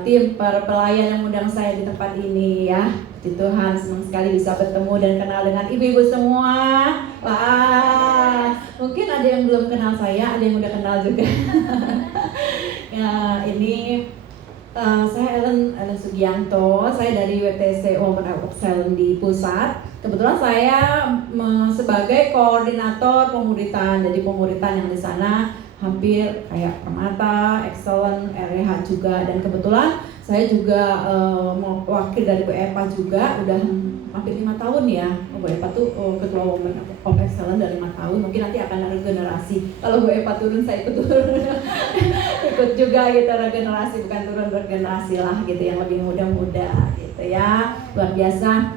Tim para pelayan yang mengundang saya di tempat ini ya. Puji Tuhan, senang sekali bisa bertemu dan kenal dengan ibu-ibu semua. Wah, mungkin ada yang belum kenal saya, ada yang udah kenal juga. Ya, ini saya Ellen Sugianto, saya dari WTC Women of Excellence di pusat. Kebetulan saya sebagai koordinator pemuritan, jadi pemuritan yang di sana hampir kayak Permata, Excellent, RH juga, dan kebetulan saya juga wakil dari Bu Epa juga, udah hampir 5 tahun ya. Bu Epa tuh ketua Women of Excellent dari 5 tahun, mungkin nanti akan ada regenerasi. Kalau Bu Epa turun, saya ikut turun. Ikut juga gitu, regenerasi, bukan turun, regenerasi lah gitu, yang lebih muda-muda gitu ya. Luar biasa,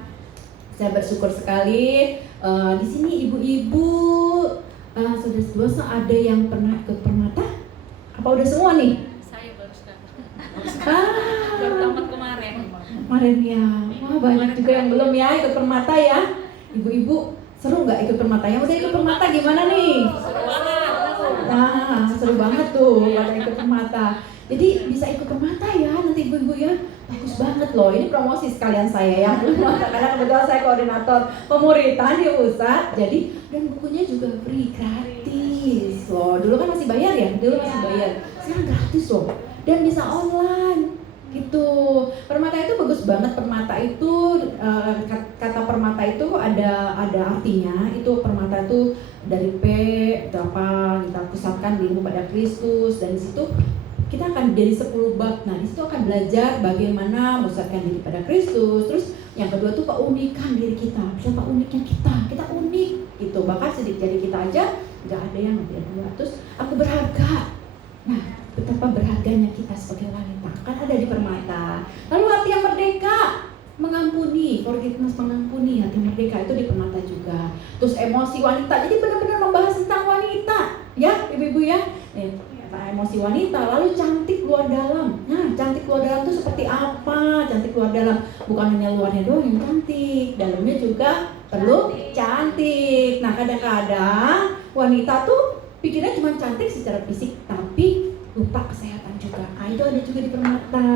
saya bersyukur sekali. Di sini ibu-ibu, saudara-saudara ada yang pernah ikut Permata? Apa udah semua nih? Saya baru sekarang. Baru tamat kemarin. Kemarin ya. Wah, banyak juga yang belum ya ikut Permata ya. Ibu-ibu seru nggak ikut Permata? Yang udah ikut Permata gimana nih? Seru banget. Nah, seru banget tuh pada ikut Permata. Jadi bisa ikut Permata ya nanti ibu-ibu ya. Bagus banget loh, ini promosi sekalian saya ya. Karena kebetulan saya koordinator pemuritan di pusat. Jadi dan bukunya juga free, gratis loh. Dulu kan masih bayar ya? Dulu masih bayar. Sekarang gratis loh. Dan bisa online gitu. Permata itu bagus banget. Permata itu kata permata itu ada artinya. Itu permata itu dari P itu apa? Kita pusatkan diri pada Kristus, dan di situ kita akan jadi 10 bab. Nah, di situ akan belajar bagaimana memusatkan diri pada Kristus. Terus yang kedua tuh keunikan diri kita. Siapa uniknya kita? Kita unik gitu. Bahkan sedikit jadi kita aja nggak ada yang lebih dua. Terus aku berharga. Nah, betapa berharganya kita sebagai wanita kan ada di Permata. Lalu hati yang merdeka, mengampuni, forgiveness, mengampuni, hati merdeka itu di Permata juga. Terus emosi wanita, jadi benar-benar membahas tentang wanita, ya ibu-ibu ya. Emosi wanita, lalu cantik luar dalam. Nah, cantik luar dalam itu seperti apa? Cantik luar dalam bukan hanya luarnya doang yang cantik, dalamnya juga perlu cantik. Nah, kadang-kadang wanita tuh pikirnya cuma cantik secara fisik, tapi lupa kesehatan juga. Nah, itu ada juga di Permata.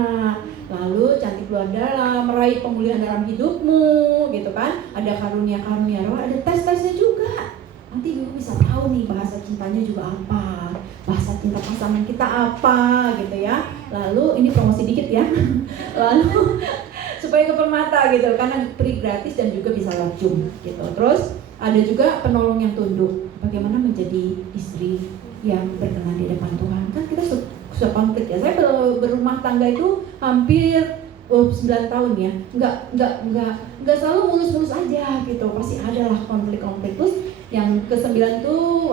Lalu cantik luar dalam, meraih pemulihan dalam hidupmu, gitu kan? Ada karunia-karunia roh, ada tes-tesnya juga. Nanti ibu bisa tahu nih bahasa cintanya juga apa, bahasa cinta pasangan kita apa, gitu ya. Lalu ini promosi dikit ya. Lalu supaya ke Permata gitu, karena free gratis dan juga bisa live Zoom gitu. Terus ada juga penolong yang tunduk. Bagaimana menjadi istri yang berkenan di depan Tuhan. Kan kita sudah konflik ya. Saya berumah tangga itu hampir 9 tahun ya. Enggak selalu mulus-mulus aja gitu. Pasti ada lah konflik-konflik. Terus yang ke-9 tuh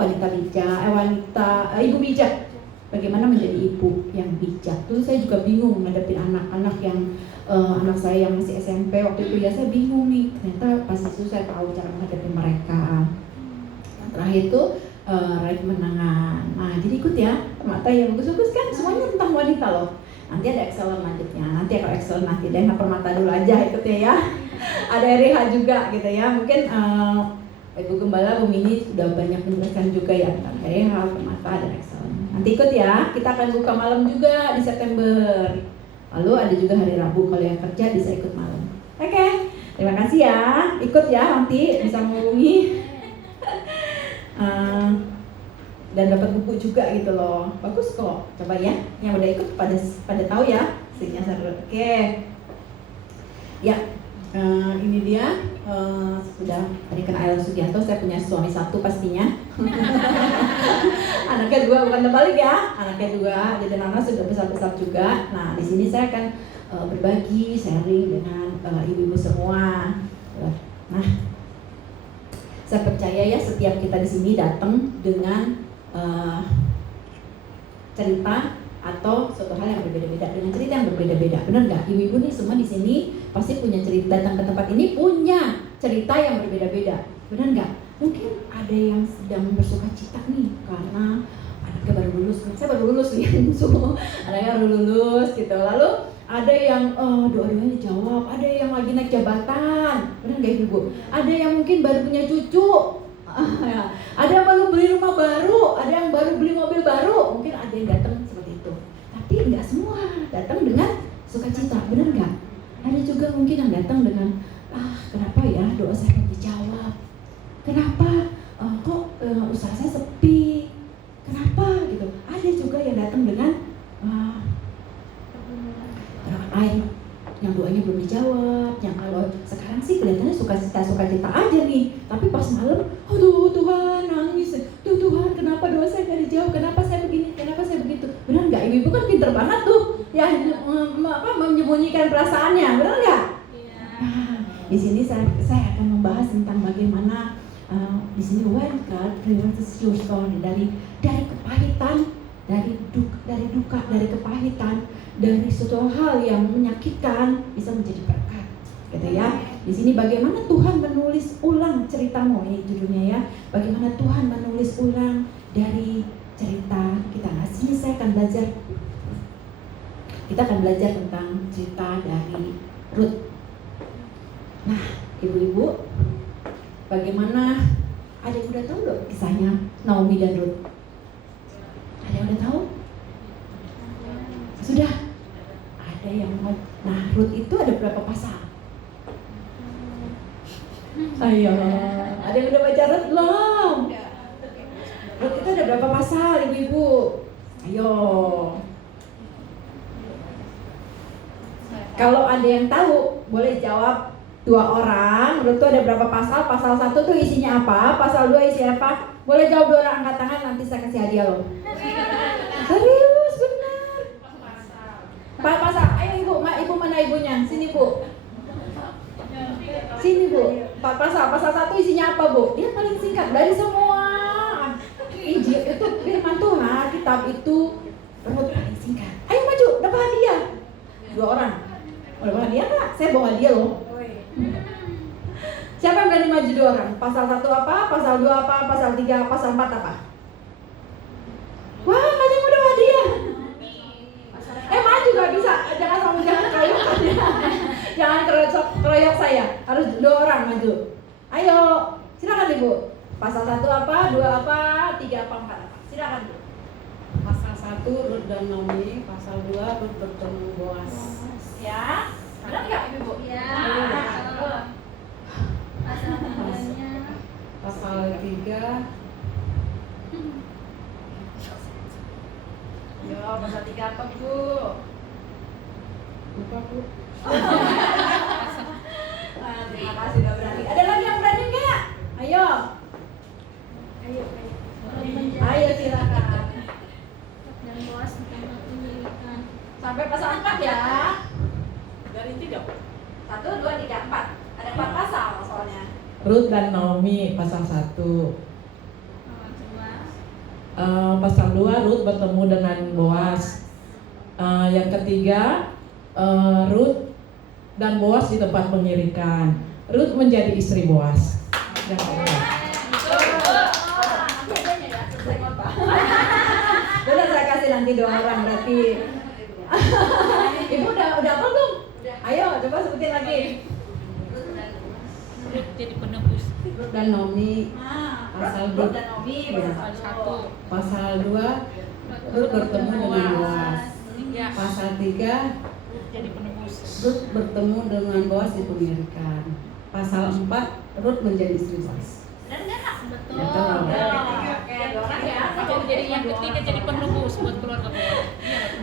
ibu bijak. Bagaimana menjadi ibu yang bijak. Terus saya juga bingung menghadapi anak-anak yang anak saya yang masih SMP waktu itu ya, saya bingung nih. Ternyata pas itu saya tahu cara menghadapi mereka. Yang terakhir tuh raih kemenangan. Nah, jadi ikut ya, Permata yang bagus-bagus kan, semuanya tentang wanita loh. Nanti ada excellent lanjutnya. Nanti kalau excellent nanti deh Permata dulu aja ikutnya ya. Ada RH juga gitu ya. Mungkin Ibu Gembala, Bu Mini sudah banyak menjelaskan juga ya tentang RH, Permata dan excellent. Nanti ikut ya. Kita akan buka malam juga di September. Lalu ada juga hari Rabu, kalau yang kerja bisa ikut malam. Oke, terima kasih ya. Ikut ya, nanti bisa menghubungi. Dan dapat buku juga gitu loh. Bagus kok. Coba ya, yang udah ikut pada tahu ya. Seru. Oke. Ya, ini dia. Sudah tadi kena Ella Sugianto. Saya punya suami satu pastinya. Anaknya 2, bukan terbalik ya. Anaknya 2, jadi anak sudah besar-besar juga. Nah, di sini saya akan berbagi, sharing dengan ibu-ibu semua. Nah, saya percaya ya setiap kita di sini datang dengan cerita atau suatu hal yang berbeda-beda, dengan cerita yang berbeda-beda. Benar nggak? Ibu-ibu nih semua di sini pasti punya cerita, datang ke tempat ini punya cerita yang berbeda-beda. Benar nggak? Mungkin ada yang sedang bersuka cita nih karena anaknya baru lulus. Saya baru lulus nih, anaknya baru lulus gitu. Lalu ada yang doa-doanya dijawab, ada yang lagi naik jabatan. Benar nggak ibu? Ada yang mungkin baru punya cucu. Ada yang baru beli rumah baru, ada yang baru beli mobil baru. Mungkin ada yang datang seperti itu. Tapi nggak semua datang dengan sukacita, benar nggak? Ada juga mungkin yang datang dengan kenapa ya doa saya nggak dijawab? Kenapa kok usaha saya sepi? Kenapa gitu? Ada juga yang datang dengan yang doanya belum dijawab, yang kalau sekarang sih kelihatannya sukacita aja nih, tapi pas malam, aduh Tuhan nangis, Tuhan kenapa doa saya nggak dijawab, kenapa saya begini, kenapa saya begitu. Benar nggak? Ibu-ibu kan pinter banget tuh, ya menyembunyikan perasaannya, benar nggak? Nah, di sini saya akan membahas tentang bagaimana di sini when God reverses your story dari kepahitan, dari duka, dari kepahitan, dari suatu hal yang menyakitkan bisa menjadi berkat, gitu ya. Di sini bagaimana Tuhan menulis ulang ceritamu, ini judulnya ya. Bagaimana Tuhan menulis ulang dari cerita kita. Nah, sini kita akan belajar tentang cerita dari Ruth. Nah, ibu-ibu, bagaimana? Ada yang udah tahu dong kisahnya Naomi dan Ruth? Ada yang udah tahu? Sudah? Ada yang mau. Nah, Ruth itu ada berapa pasal? Ayo, ada yang udah baca Ruth belum? Ruth itu ada berapa pasal, ibu-ibu? Ayo. Kalau ada yang tahu, boleh jawab 2 orang. Ruth itu ada berapa pasal? Pasal 1 tuh isinya apa? Pasal 2 isinya apa? Boleh jawab 2 orang, angkat tangan, nanti saya kasih hadiah loh. Serius, benar. Pak pasal, ayo ibu mana ibunya? Sini bu. Sini bu. Pak pasal 1 isinya apa bu? Dia paling singkat dari semua. itu firman Tuhan, kitab itu Rut paling singkat. Ayo maju, dapat hadiah. 2 orang. Mau dapat hadiah nggak? Saya bawa hadiah loh. Siapa yang berani maju 2 orang? Pasal 1 apa? Pasal 2 apa? Pasal 3, pasal 4 apa? Wah, nggak ada yang mau dapat hadiah. Maju nggak bisa. Jangan keroyokan ya. Jangan keroyok saya. Harus 2 orang maju. Ayo, silakan Ibu. Pasal 1 apa? 2 apa? 3 apa? 4 apa? Silakan Bu. Pasal 1 Rut dan Naomi, pasal 2 Rut bertemu Boas. Ya, benar nggak Ibu? Ya. Pasal 3 Yo, pasal 3 apa Bu? lupa Bu. Terima kasih udah berani. Ada lagi yang berani nggak? Ayo. Ayo silakan. Dan Boas ditembak penyelidikan. Sampai pasal 4 ya. Dari 3 Bu. 1, 2, 3, 4. Ada 4 pasal soalnya. Rut dan Naomi pasal 1. Pasal 2 Rut bertemu dengan Boas. Yang ketiga Rut dan Boas di tempat pengirikan. Rut menjadi istri Boas. Yang keempat. Udah saya kasih nanti 2 orang berarti. Ibu udah apa belum? Ayo coba sebutin lagi. Rut jadi penebus. Rut dan Naomi. Pasal Rut dan Naomi Pasal 1. Pasal 2 Rut bertemu dengan Boas. Ya. Pasal 3 Rut jadi penebus. Rut bertemu dengan Boas di pengirikan. Pasal 4 Rut menjadi istri Boas. Benar nggak? Betul. Betul. Oke, 2 orang ya. Jadi yang ketiga jadi penebus buat keluarga Boas.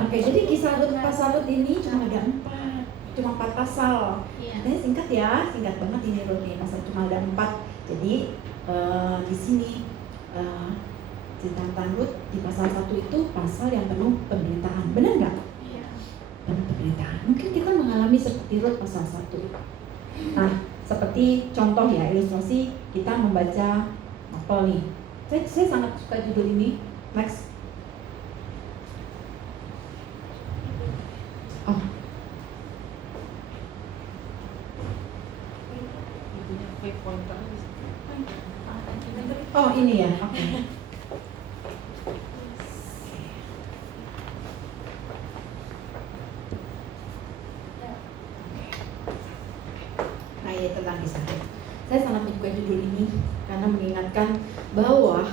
Oke, jadi kisah Rut pasal Rut ini cuma ada 4. Cuma 4 pasal. Iya. Nah, singkat ya, singkat banget ini Rut nih, pasal cuma ada 4. Jadi di sini cerita tentang Rut di pasal 1 itu pasal yang penuh penderitaan. Benar nggak? Iya. Penuh penderitaan. Mungkin kita mengalami seperti Rut pasal 1. Nah, seperti contoh ya, ilustrasi kita membaca novel nih. Saya sangat suka judul ini. Next. Oh, oh ini ya. Oke. Nah, ini tentang kisah. Saya sangat menyukai judul ini karena mengingatkan bahwa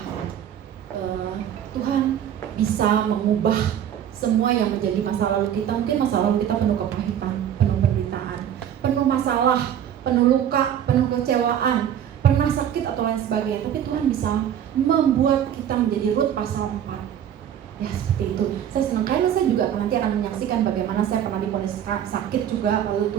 Tuhan bisa mengubah semua yang menjadi masa lalu kita. Mungkin masa lalu kita penuh kepahitan, penuh penderitaan, penuh masalah, penuh luka, penuh kecewaan, pernah sakit atau lain sebagainya. Tapi Tuhan bisa membuat kita menjadi Rut pasal 4. Ya seperti itu. Saya senang karena saya juga nanti akan menyaksikan bagaimana saya pernah divonis sakit juga, lalu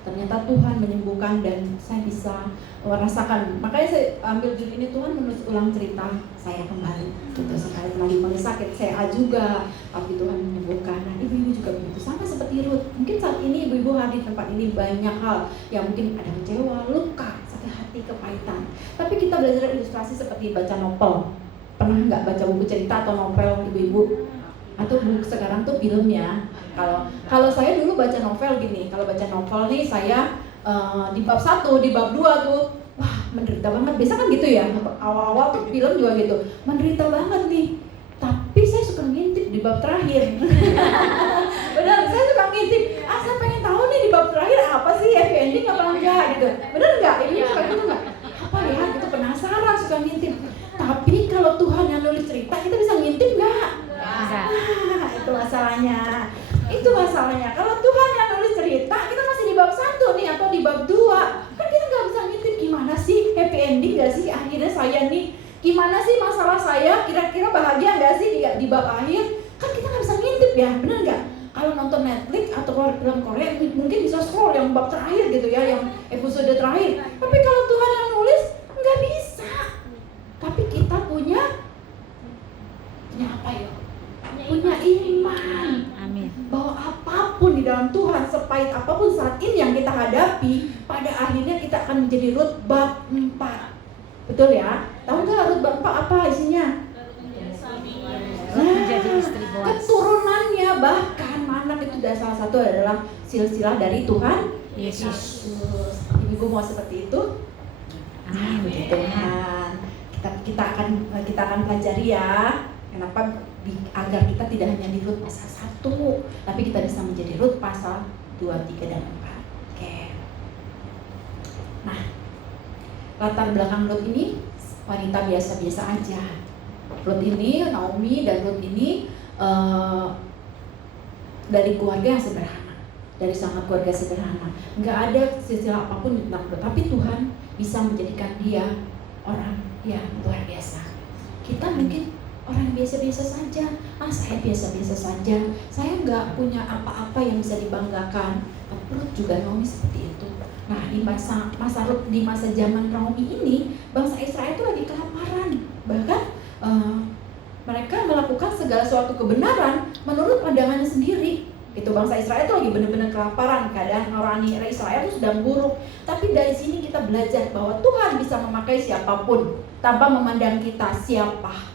ternyata Tuhan menyembuhkan dan saya bisa merasakan. Makanya saya ambil judul ini, Tuhan menulis ulang cerita saya kembali. Gitu, sekali pernah divonis sakit, saya juga, tapi Tuhan menyembuhkan. Nah, ibu-ibu juga begitu, sama seperti Rut. Mungkin saat ini ibu-ibu hadir di tempat ini banyak hal yang mungkin ada kecewa, luka, sakit hati, kepahitan. Tapi kita belajar ilustrasi seperti baca novel. Pernah nggak baca buku cerita atau novel ibu-ibu? Atau buku sekarang tuh film ya. Kalau saya dulu baca novel gini, kalau baca novel nih saya di bab 1, di bab 2 tuh wah menderita banget. Biasa kan gitu ya, awal-awal tuh film juga gitu, menderita banget nih. Tapi saya suka ngintip di bab terakhir. Benar, saya suka ngintip. Saya pengen tahu nih di bab terakhir apa sih, happy ending apa enggak gitu. Benar nggak? Ibu suka gitu nggak? Apa ya? Gitu penasaran, suka ngintip. Tapi kalau Tuhan yang nulis cerita, kita bisa ngintip nggak? Bisa. Itu masalahnya. Itu masalahnya. Kalau Tuhan yang nulis cerita, kita masih di bab 1 nih atau di bab 2. Kan kita nggak bisa ngintip gimana sih happy ending nggak sih akhirnya saya nih? Gimana sih masalah saya? Kira-kira bahagia nggak sih di bab akhir? Kan kita nggak bisa ngintip ya, bener nggak? Kalau nonton Netflix atau film Korea mungkin bisa scroll yang bab terakhir gitu ya, yang episode terakhir. Tapi kalau Tuhan yang nulis nggak bisa. Tapi kita punya apa ya? Punya iman. Amin. Bahwa apapun di dalam Tuhan, sepahit apapun saat ini yang kita hadapi, pada akhirnya kita akan menjadi Rut bab 4. Betul ya? Tahu nggak Rut bab 4 apa isinya? Istri Boas. keturunannya, bahkan anak itu salah satu adalah silsilah dari Tuhan Yesus. Ibu mau seperti itu? Amin. Puji Tuhan. Kita akan pelajari ya. Kenapa agar kita tidak hanya di Rut pasal 1, tapi kita bisa menjadi Rut pasal 2, 3 dan 4. Oke. Nah, latar belakang Rut ini wanita biasa-biasa aja. Rut ini, Naomi dan Rut ini dari keluarga yang sederhana, dari sangat keluarga sederhana. Nggak ada silsilah apapun tentang Rut, tapi Tuhan bisa menjadikan dia orang yang luar biasa. Kita mungkin orang biasa-biasa saja. Saya biasa-biasa saja. Saya nggak punya apa-apa yang bisa dibanggakan. Tapi Rut juga Naomi seperti itu. Nah, di masa zaman Naomi ini, bangsa Israel itu lagi kelaparan. Bahkan mereka melakukan segala suatu kebenaran menurut pandangannya sendiri. Itu bangsa Israel itu lagi benar-benar kelaparan, keadaan orang Israel itu sedang buruk. Tapi dari sini kita belajar bahwa Tuhan bisa memakai siapapun tanpa memandang kita siapa.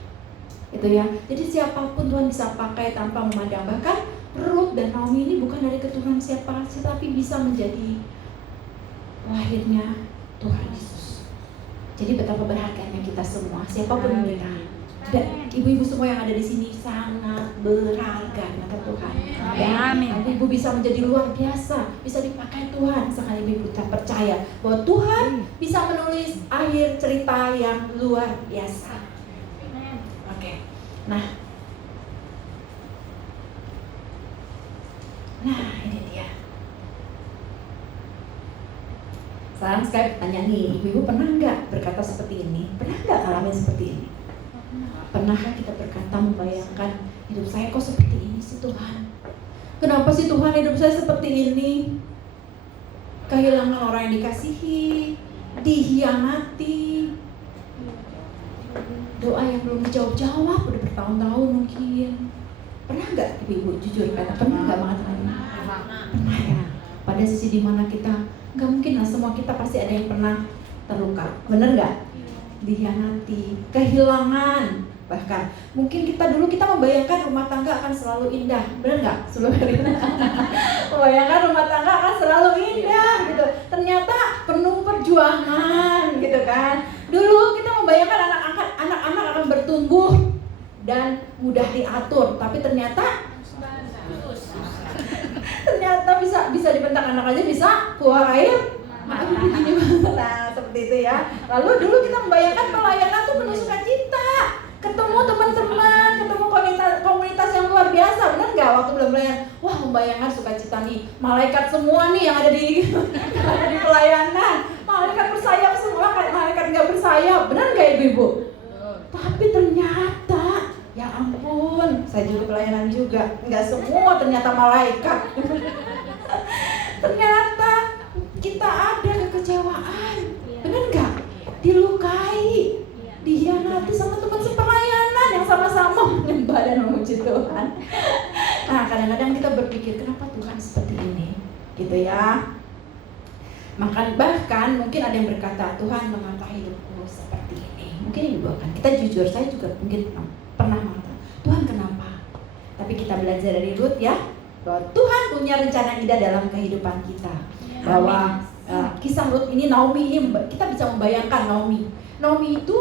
Itu ya. Jadi siapapun Tuhan bisa pakai tanpa memandang. Bahkan Rut dan Naomi ini bukan dari keturunan siapa, tapi bisa menjadi lahirnya Tuhan Yesus. Jadi betapa berharganya kita semua, siapapun kita. Dan ibu-ibu semua yang ada di sini sangat berharga mata Tuhan. Amin. Ibu bisa menjadi luar biasa, bisa dipakai Tuhan sekali ibu percaya bahwa Tuhan bisa menulis akhir cerita yang luar biasa. Oke. Nah ini dia. Sekarang sekali tanya nih, ibu-ibu pernah nggak berkata seperti ini? Pernah nggak ngalamin seperti ini? Pernahkah kita berkata membayangkan hidup saya kok seperti ini sih Tuhan? Kenapa sih Tuhan hidup saya seperti ini? Kehilangan orang yang dikasihi, dihianati, doa yang belum dijawab udah bertahun-tahun mungkin. Pernah nggak ibu-ibu jujur kata pernah nggak mengatakan ini? Pernah ya. Pada sisi dimana kita nggak mungkin lah, semua kita pasti ada yang pernah terluka, bener nggak? Dihianati, kehilangan. Bahkan mungkin kita membayangkan rumah tangga akan selalu indah, benar nggak? Membayangkan rumah tangga akan selalu indah gitu. Ternyata penuh perjuangan gitu kan. Dulu kita membayangkan anak-anak akan bertumbuh dan mudah diatur, tapi ternyata bisa dibentak anak aja bisa keluar air. Begini banget. Nah, seperti itu ya. Lalu dulu kita membayangkan pelayanan tuh penuh sukacita. Ketemu teman-teman, ketemu komunitas yang luar biasa, benar nggak? Waktu belum pelayanan, wah membayangkan sukacita nih, malaikat semua nih yang ada di pelayanan, malaikat bersayap semua, malaikat nggak bersayap, benar nggak ibu-ibu? Tapi ternyata, ya ampun, saya juga pelayanan juga, nggak semua ternyata malaikat. Ternyata kita ada kekecewaan, benar nggak? Dilukai, dihianati sama teman sepelayanan yang sama-sama menyembah dan memuji Tuhan. Nah, kadang-kadang kita berpikir kenapa Tuhan seperti ini, gitu ya. Bahkan mungkin ada yang berkata Tuhan mengangkat hidupku seperti ini. Mungkin ibu akan. Kita jujur, saya juga mungkin pernah mengatakan Tuhan kenapa? Tapi kita belajar dari Rut ya, bahwa Tuhan punya rencana indah dalam kehidupan kita. Bahwa kisah Rut ini, Naomi ini kita bisa membayangkan Naomi itu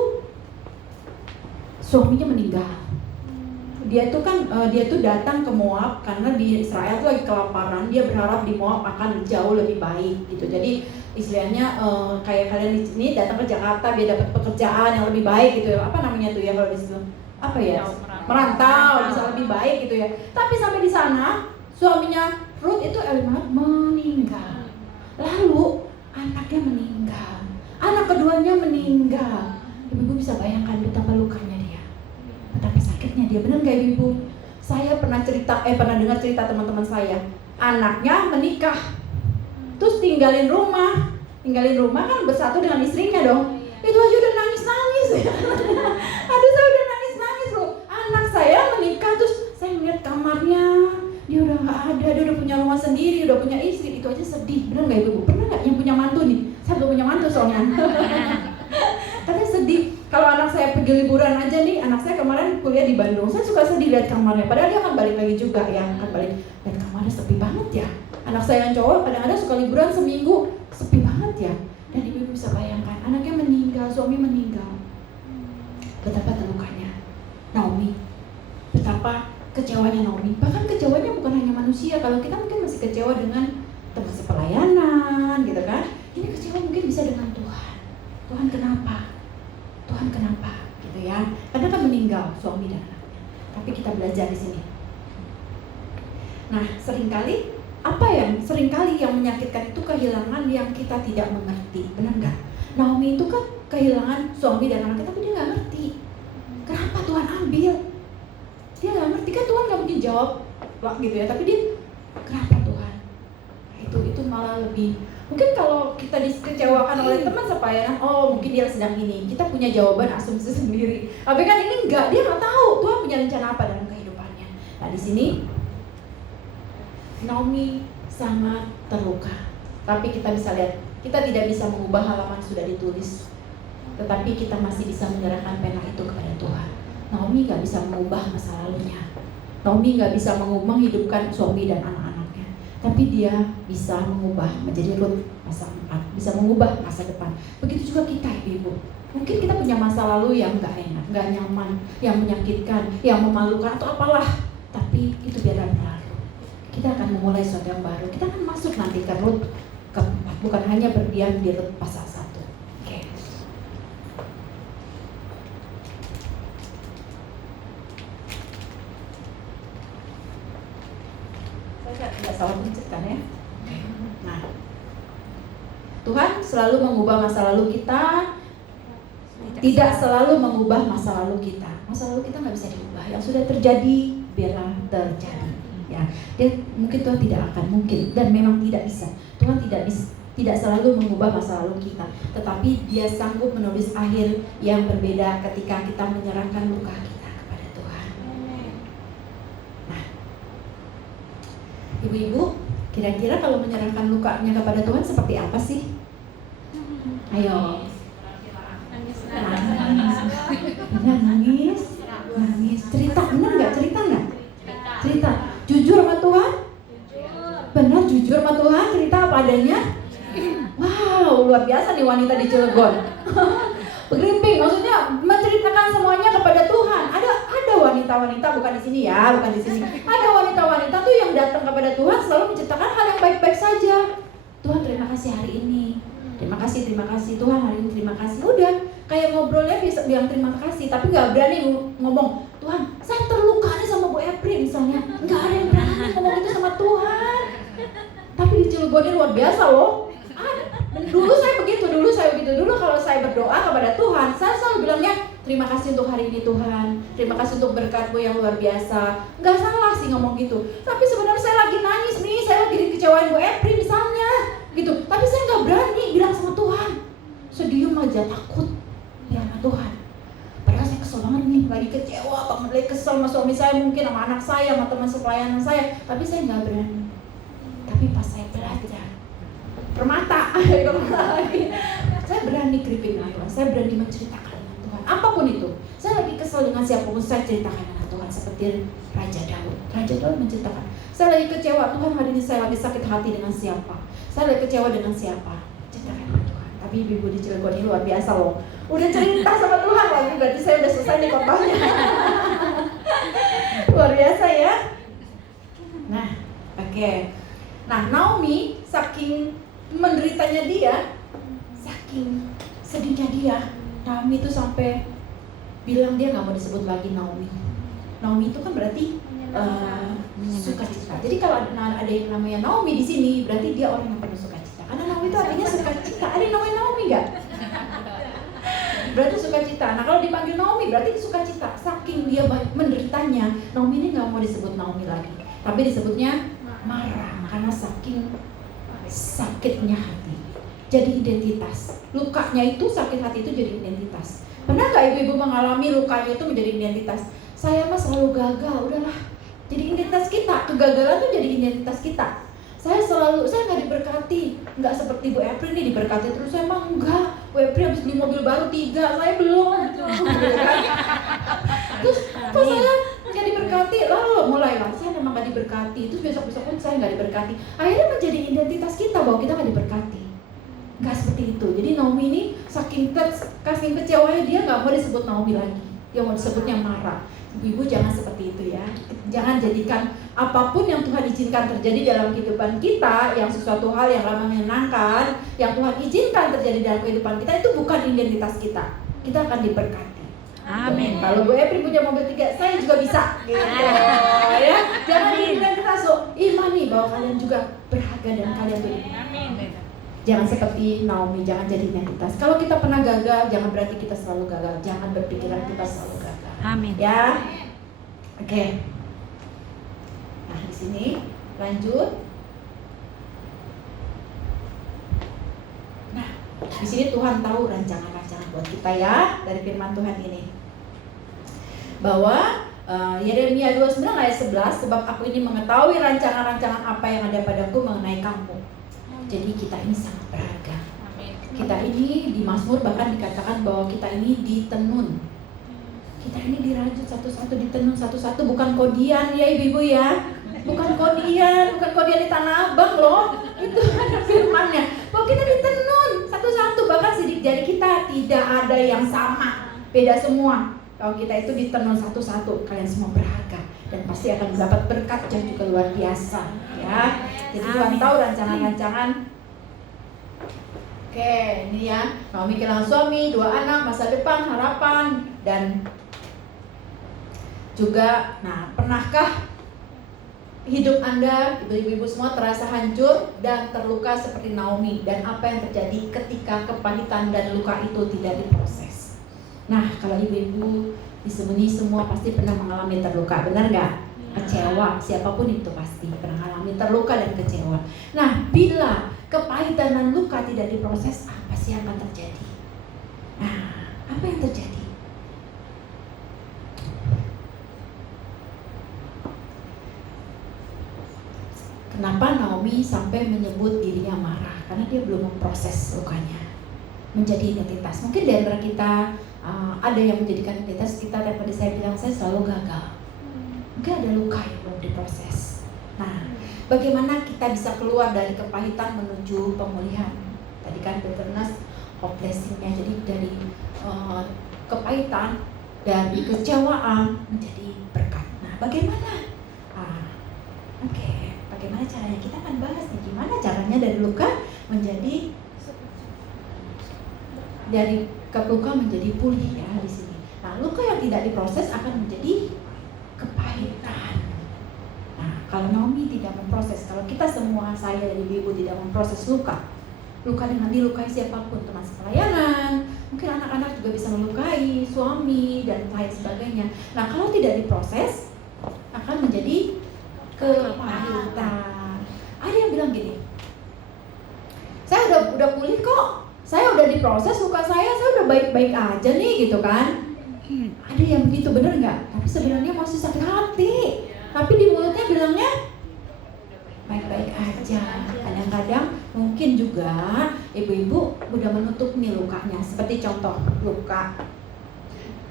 suaminya meninggal. Dia tuh datang ke Moab karena di Israel tuh lagi kelaparan. Dia berharap di Moab akan jauh lebih baik gitu. Jadi istilahnya kayak kalian di sini datang ke Jakarta biar dapat pekerjaan yang lebih baik gitu ya. Apa namanya tuh ya kalau di situ? Apa ya? Merantau bisa lebih baik gitu ya. Tapi sampai di sana suaminya Rut itu Elimelek meninggal. Lalu anaknya meninggal. Anak keduanya meninggal. Ibu bisa bayangkan betapa lukanya dia, betapa sakitnya dia. Benar nggak ibu? Saya pernah dengar cerita teman-teman saya, anaknya menikah, terus tinggalin rumah kan bersatu dengan istrinya dong. Itu aja udah nangis. Aduh, saya udah nangis loh. Anak saya menikah, terus saya ngeliat kamarnya, dia udah nggak ada, dia udah punya rumah sendiri, udah punya istri. Itu aja sedih. Benar nggak ibu? Pernah nggak yang punya mantu nih? Saya belum punya mantu soalnya. Katanya sedih. Kalau anak saya pergi liburan aja nih, anak saya kemarin kuliah di Bandung, saya suka sedih lihat kamarnya. Padahal dia akan balik lagi juga ya, akan balik. Dan kamarnya sepi banget ya. Anak saya yang cowok kadang-kadang suka liburan seminggu, sepi banget ya. Dan ibu bisa bayangkan, anaknya meninggal, suami meninggal. Betapa terlukanya Naomi, betapa kecewanya Naomi. Bahkan kecewanya bukan hanya manusia. Kalau kita mungkin masih kecewa dengan teman sepelayanan gitu kan. Ini kecewa mungkin bisa dengan Tuhan. Tuhan kenapa? Tuhan kenapa? Gitu ya. Karena kan meninggal suami dan anaknya. Tapi kita belajar di sini. Nah, seringkali yang menyakitkan itu kehilangan yang kita tidak mengerti. Benar nggak? Naomi itu kan kehilangan suami dan anaknya, tapi dia nggak ngerti. Kenapa Tuhan ambil? Dia nggak ngerti, kan Tuhan nggak mungkin jawab gitu ya. Tapi dia, kenapa Tuhan? Nah, itu malah lebih. Mungkin kalau kita dikecewakan oleh teman sepelayanan, oh mungkin dia sedang ini. Kita punya jawaban asumsi sendiri. Tapi kan ini enggak, dia nggak tahu Tuhan punya rencana apa dalam kehidupannya. Nah di sini Naomi sangat terluka. Tapi kita bisa lihat, kita tidak bisa mengubah halaman sudah ditulis. Tetapi kita masih bisa menyerahkan pena itu kepada Tuhan. Naomi nggak bisa mengubah masa lalunya. Naomi nggak bisa menghidupkan suami dan anak-anaknya. Tapi dia bisa mengubah menjadi Rut masa depan, bisa mengubah masa depan. Begitu juga kita, ibu. Mungkin kita punya masa lalu yang nggak enak, nggak nyaman, yang menyakitkan, yang memalukan atau apalah. Tapi itu biarlah berlalu. Kita akan memulai sesuatu yang baru. Kita akan masuk nanti ke Rut keempat, bukan hanya berdiam di Rut pasal 1. Oke. Saya tidak salah pencet kan ya? Nah, Tuhan selalu mengubah masa lalu kita, tidak selalu mengubah masa lalu kita. Masa lalu kita nggak bisa diubah. Yang sudah terjadi biarlah terjadi. Ya, dia mungkin Tuhan tidak akan mungkin dan memang tidak bisa. Tuhan tidak selalu mengubah masa lalu kita, tetapi Dia sanggup menulis akhir yang berbeda ketika kita menyerahkan luka kita kepada Tuhan. Nah, ibu-ibu, kira-kira kalau menyerahkan lukanya kepada Tuhan seperti apa sih? Ayo. Nangis. Cerita, benar nggak? Cerita. Jujur sama Tuhan? Benar, jujur sama Tuhan, cerita apa adanya? Wow, luar biasa nih wanita di Cilegon. Begerimping, maksudnya menceritakan semuanya kepada Tuhan. Ada wanita-wanita, bukan di sini. Ada wanita-wanita tuh yang datang kepada Tuhan selalu menceritakan hal yang baik-baik saja. Tuhan, terima kasih hari ini. Terima kasih Tuhan hari ini, terima kasih. Udah, kayak ngobrolnya bisa bilang terima kasih, tapi nggak berani ngomong, Tuhan, saya terluka nih sama Bu Epri misalnya. Nggak ada yang berani ngomong itu sama Tuhan. Tapi di Cilegon luar biasa loh. Dulu saya begitu. Dulu kalau saya berdoa kepada Tuhan, saya selalu bilangnya, terima kasih untuk hari ini Tuhan. Terima kasih untuk berkat-Mu yang luar biasa. Nggak salah sih ngomong gitu. Tapi sebenarnya saya lagi nangis nih, saya lagi dikecewain Bu Epri misalnya, gitu. Tapi saya nggak berani bilang sama Tuhan. Sedih aja, takut bilang sama Tuhan. Padahal saya kesel banget nih, lagi kecewa banget, lagi kesel sama suami saya, mungkin sama anak saya, sama teman sepelayanan saya. Tapi saya nggak berani. Tapi pas saya belajar permata lagi, saya berani keripin dengan Tuhan, saya berani menceritakan dengan Tuhan, apapun itu. Saya lagi kesel dengan siapapun, saya ceritakan dengan Tuhan. Seperti Raja Daud menceritakan, saya lagi kecewa Tuhan, hari ini saya lagi sakit hati dengan siapa, saya lagi kecewa dengan siapa, ceritakan dengan Tuhan. Tapi ibu di Cilegon ini luar biasa loh, udah cerita sama Tuhan lagi, berarti saya udah selesai nih khotbahnya. Luar biasa ya. Nah, oke. Nah, Naomi saking menderitanya dia, saking sedihnya dia, Naomi itu sampai bilang dia nggak mau disebut lagi Naomi. Naomi itu kan berarti sukacita. Jadi kalau ada yang namanya Naomi di sini, berarti dia orang yang penuh sukacita. Karena Naomi itu artinya sukacita. Ada yang namanya Naomi nggak? Berarti sukacita. Nah kalau dipanggil Naomi berarti sukacita. Saking dia menderitanya, Naomi ini nggak mau disebut Naomi lagi, tapi disebutnya Mara, karena saking sakitnya hati. Jadi identitas. Lukanya itu, sakit hati itu jadi identitas. Pernah nggak ibu-ibu mengalami lukanya itu menjadi identitas? Saya mah selalu gagal, udahlah. Jadi identitas kita, kegagalan itu jadi identitas kita. Saya nggak diberkati, nggak seperti Bu Epri nih diberkati terus. Saya emang enggak. Bu Epri habis beli mobil baru 3, saya belum. Terus kok saya nggak diberkati? Lalu mulailah saya memang nggak diberkati. Terus besok-besok pun saya nggak diberkati. Akhirnya menjadi identitas kita bahwa kita nggak diberkati. Nggak seperti itu. Jadi Naomi ini saking kecewanya dia nggak mau disebut Naomi lagi. Dia mau disebutnya Mara. Ibu jangan seperti itu ya. Jangan jadikan apapun yang Tuhan izinkan terjadi dalam kehidupan kita, yang sesuatu hal yang lama menyenangkan, yang Tuhan izinkan terjadi dalam kehidupan kita, itu bukan identitas kita. Kita akan diberkati. Amin. Kalau Bu Epri punya mobil 3, saya juga bisa. Gitu ya. Jangan jadi identitas lo. Imani bahwa kalian juga berharga dan kalian beriman. Amin. Jangan seperti Naomi, jangan jadi identitas. Kalau kita pernah gagal, jangan berarti kita selalu gagal. Jangan berpikiran kita selalu gagal. Amin. Ya, oke. Nah di sini lanjut. Nah di sini Tuhan tahu rancangan-rancangan buat kita ya dari firman Tuhan ini. Bahwa Yeremia 29 ayat 11, sebab aku ini mengetahui rancangan-rancangan apa yang ada padaku mengenai kamu. Jadi kita ini sangat berharga. Kita ini di Mazmur bahkan dikatakan bahwa kita ini ditenun. Kita ini dirajut satu-satu, ditenun satu-satu, bukan kodian ya ibu-ibu ya. Bukan kodian di Tanah Abang loh. Itu ada firmannya. Bahwa kita ditenun satu-satu, bahkan sidik jari kita tidak ada yang sama. Beda semua. Kalau kita itu ditenun satu-satu, kalian semua berharga dan pasti akan mendapat berkat yang juga luar biasa ya. Jadi Tuhan tahu rancangan-rancangan. Oke, ini ya. Naomi kehilangan suami, 2 anak, masa depan, harapan, dan juga, nah, pernahkah hidup Anda, ibu-ibu semua terasa hancur dan terluka seperti Naomi? Dan apa yang terjadi ketika kepahitan dan luka itu tidak diproses? Nah, kalau ibu-ibu di sini semua pasti pernah mengalami terluka, benar nggak? Kecewa, siapapun itu pasti pernah mengalami terluka dan kecewa. Nah, bila kepahitan dan luka tidak diproses, apa sih yang akan terjadi? Nah, apa yang terjadi? Kenapa Naomi sampai menyebut dirinya marah? Karena dia belum memproses lukanya menjadi identitas. Mungkin di antara kita ada yang menjadikan identitas kita, daripada saya bilang saya selalu gagal. Mungkin ada luka yang belum diproses. Nah, bagaimana kita bisa keluar dari kepahitan menuju pemulihan? Tadi kan bitterness of blessing-nya, jadi dari kepahitan, dari kecewaan menjadi berkat. Nah, bagaimana? Bagaimana caranya? Kita akan bahas nih, gimana caranya dari luka menjadi pulih ya di sini. Nah, luka yang tidak diproses akan menjadi kepahitan. Nah, kalau Naomi tidak memproses, kalau kita semua, saya dan ibu tidak memproses luka dengan dilukai siapapun, teman pelayanan, mungkin anak-anak juga bisa melukai suami dan lain sebagainya. Nah, kalau tidak diproses akan menjadi kepahitan. Ada yang bilang gini, saya udah pulih kok, saya udah diproses luka saya udah baik-baik aja nih gitu kan. Ada yang begitu, bener nggak? Tapi sebenarnya masih sakit hati, tapi di mulutnya bilangnya baik-baik aja. Kadang-kadang mungkin juga ibu-ibu udah menutup nih lukanya. Seperti contoh luka,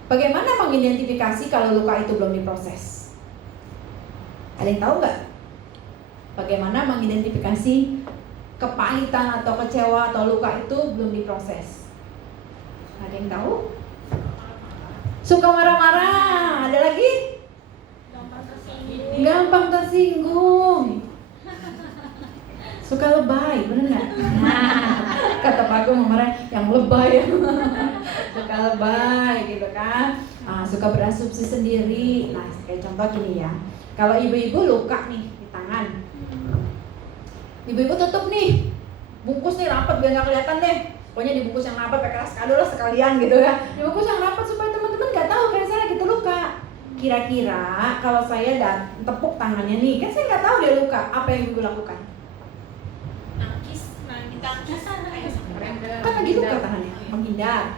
bagaimana mengidentifikasi kalau luka itu belum diproses? Ada yang tahu nggak? Bagaimana mengidentifikasi kepahitan atau kecewa atau luka itu belum diproses? Ada yang tahu? Suka marah-marah. Ada lagi? Gampang tersinggung. Suka lebay, bener nggak? Kata Pak Agung kemarin, yang lebay. Suka lebay gitu kan. Suka berasumsi sendiri. Nah, kayak contoh gini ya. Kalau ibu-ibu luka nih di tangan, ibu-ibu tutup nih, bungkus nih rapat biar nggak kelihatan deh. Pokoknya dibungkus yang rapat pakai tas kado lah sekalian gitu ya. Dibungkus yang rapat supaya teman-teman nggak tahu kalau saya gitu luka. Kira-kira kalau saya tepuk tangannya nih, kan saya nggak tahu dia luka. Apa yang ibu lakukan? Nangis. Kan lagi luka tangannya, menghindar.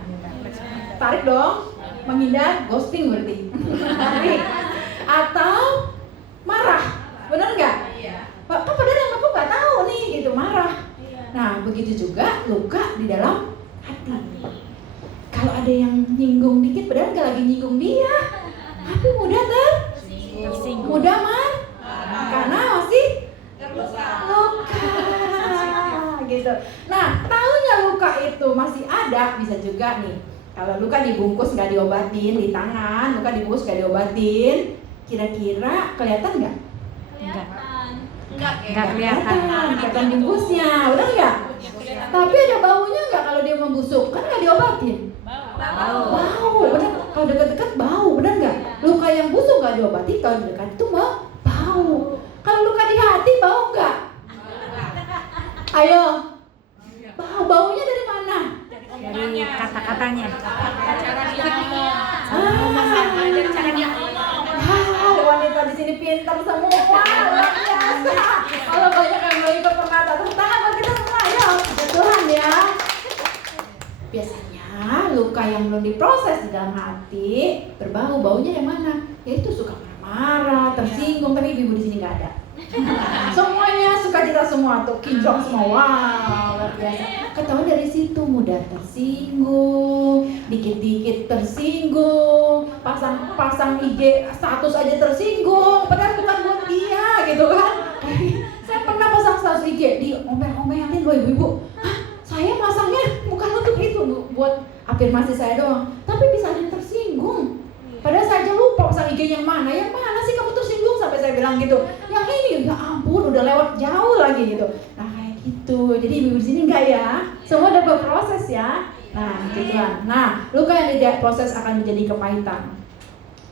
Tarik dong, menghindar, ghosting berarti. Tarik. Atau marah, benar nggak? Pak, padahal yang aku nggak tahu nih, gitu, marah. Nah, begitu juga luka di dalam hati. Kalau ada yang nyinggung dikit, padahal nggak lagi nyinggung dia, mudah karena masih luka gitu. Nah, tahunya luka itu masih ada, bisa juga nih. Kalau luka dibungkus nggak diobatin di tangan, luka dibungkus nggak diobatin, kira-kira kelihatan nggak? Kelihatan. Nggak kelihatan. Kelihatan bungkusnya, benar nggak? Tapi ada baunya nggak kalau dia membusuk? Kan nggak diobatin. Bau, benar. Kalau dekat-dekat bau, benar nggak? Luka yang busuk nggak diobatin, kalau dekat itu bau. Kalau luka di hati bau nggak? Ayo, baunya dari mana? Dari kata-katanya. Cara dia ngomong. Dari cara dia ngomong. Wanita di sini pintar semua, luar biasa. Kalau banyak yang mau ikut permata, tepuk tangan buat kita semua, ya. Ya Tuhan ya. Biasanya luka yang belum diproses di dalam hati berbau, baunya yang mana? Yaitu suka marah-marah, tersinggung, tapi ibu di sini nggak ada. Semuanya sukacita semua tuh, kinclong semua, wow, luar biasa. Ketahuan dari situ mudah tersinggung, dikit-dikit tersinggung, pasang IG status aja tersinggung, padahal bukan buat dia gitu kan. Saya pernah pasang status IG, diomel-omelin loh ibu-ibu. Hah, saya pasangnya bukan untuk itu, buat afirmasi saya doang, tapi bisa ada yang tersinggung. Padahal saya aja lupa pasang IG yang mana sih kamu tersinggung sampai saya bilang gitu. Yang ini, ya ampun, udah lewat jauh lagi gitu. Nah kayak gitu, jadi ibu di sini enggak ya? Semua udah berproses ya. Nah gitu kan. Nah luka yang tidak proses akan menjadi kepahitan.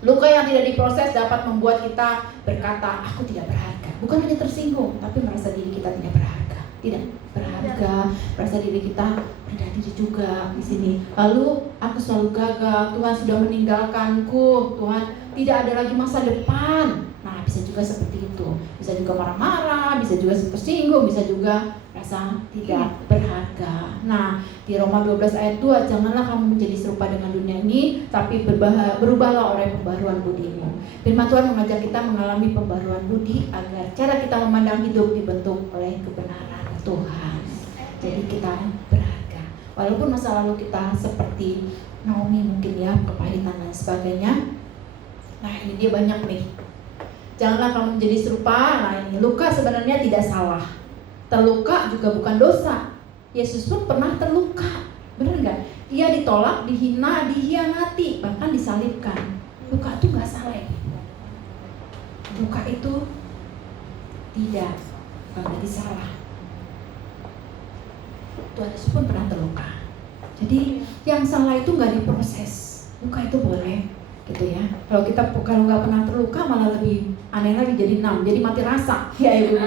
Luka yang tidak diproses dapat membuat kita berkata, aku tidak berharga. Bukan hanya tersinggung, tapi merasa diri kita tidak berharga. Tidak berharga, merasa diri kita rendah diri juga di sini. Lalu aku selalu gagal, Tuhan sudah meninggalkanku, Tuhan tidak ada lagi masa depan. Nah bisa juga seperti itu, bisa juga marah-marah, bisa juga tersinggung, bisa juga rasa tidak berharga. Nah di Roma 12 ayat 2, janganlah kamu menjadi serupa dengan dunia ini, tapi berubahlah oleh pembaruan budimu. Firman Tuhan mengajar kita mengalami pembaruan budi agar cara kita memandang hidup dibentuk oleh kebenaran Tuhan. Jadi kita berharga. Walaupun masa lalu kita seperti Naomi mungkin ya, kepahitan dan sebagainya. Nah ini dia banyak nih. Janganlah kamu menjadi serupa. Nah ini luka sebenarnya tidak salah. Terluka juga bukan dosa. Yesus pun pernah terluka. Benar nggak? Ia ditolak, dihina, dihianati, bahkan disalibkan. Luka itu nggak salah ya. Luka itu tidak berarti salah. Tuhan Yesus pun pernah terluka. Jadi yang salah itu nggak diproses. Luka itu boleh, gitu ya. Kalau nggak pernah terluka malah lebih aneh lagi, jadi 6, jadi mati rasa. Ya ibu,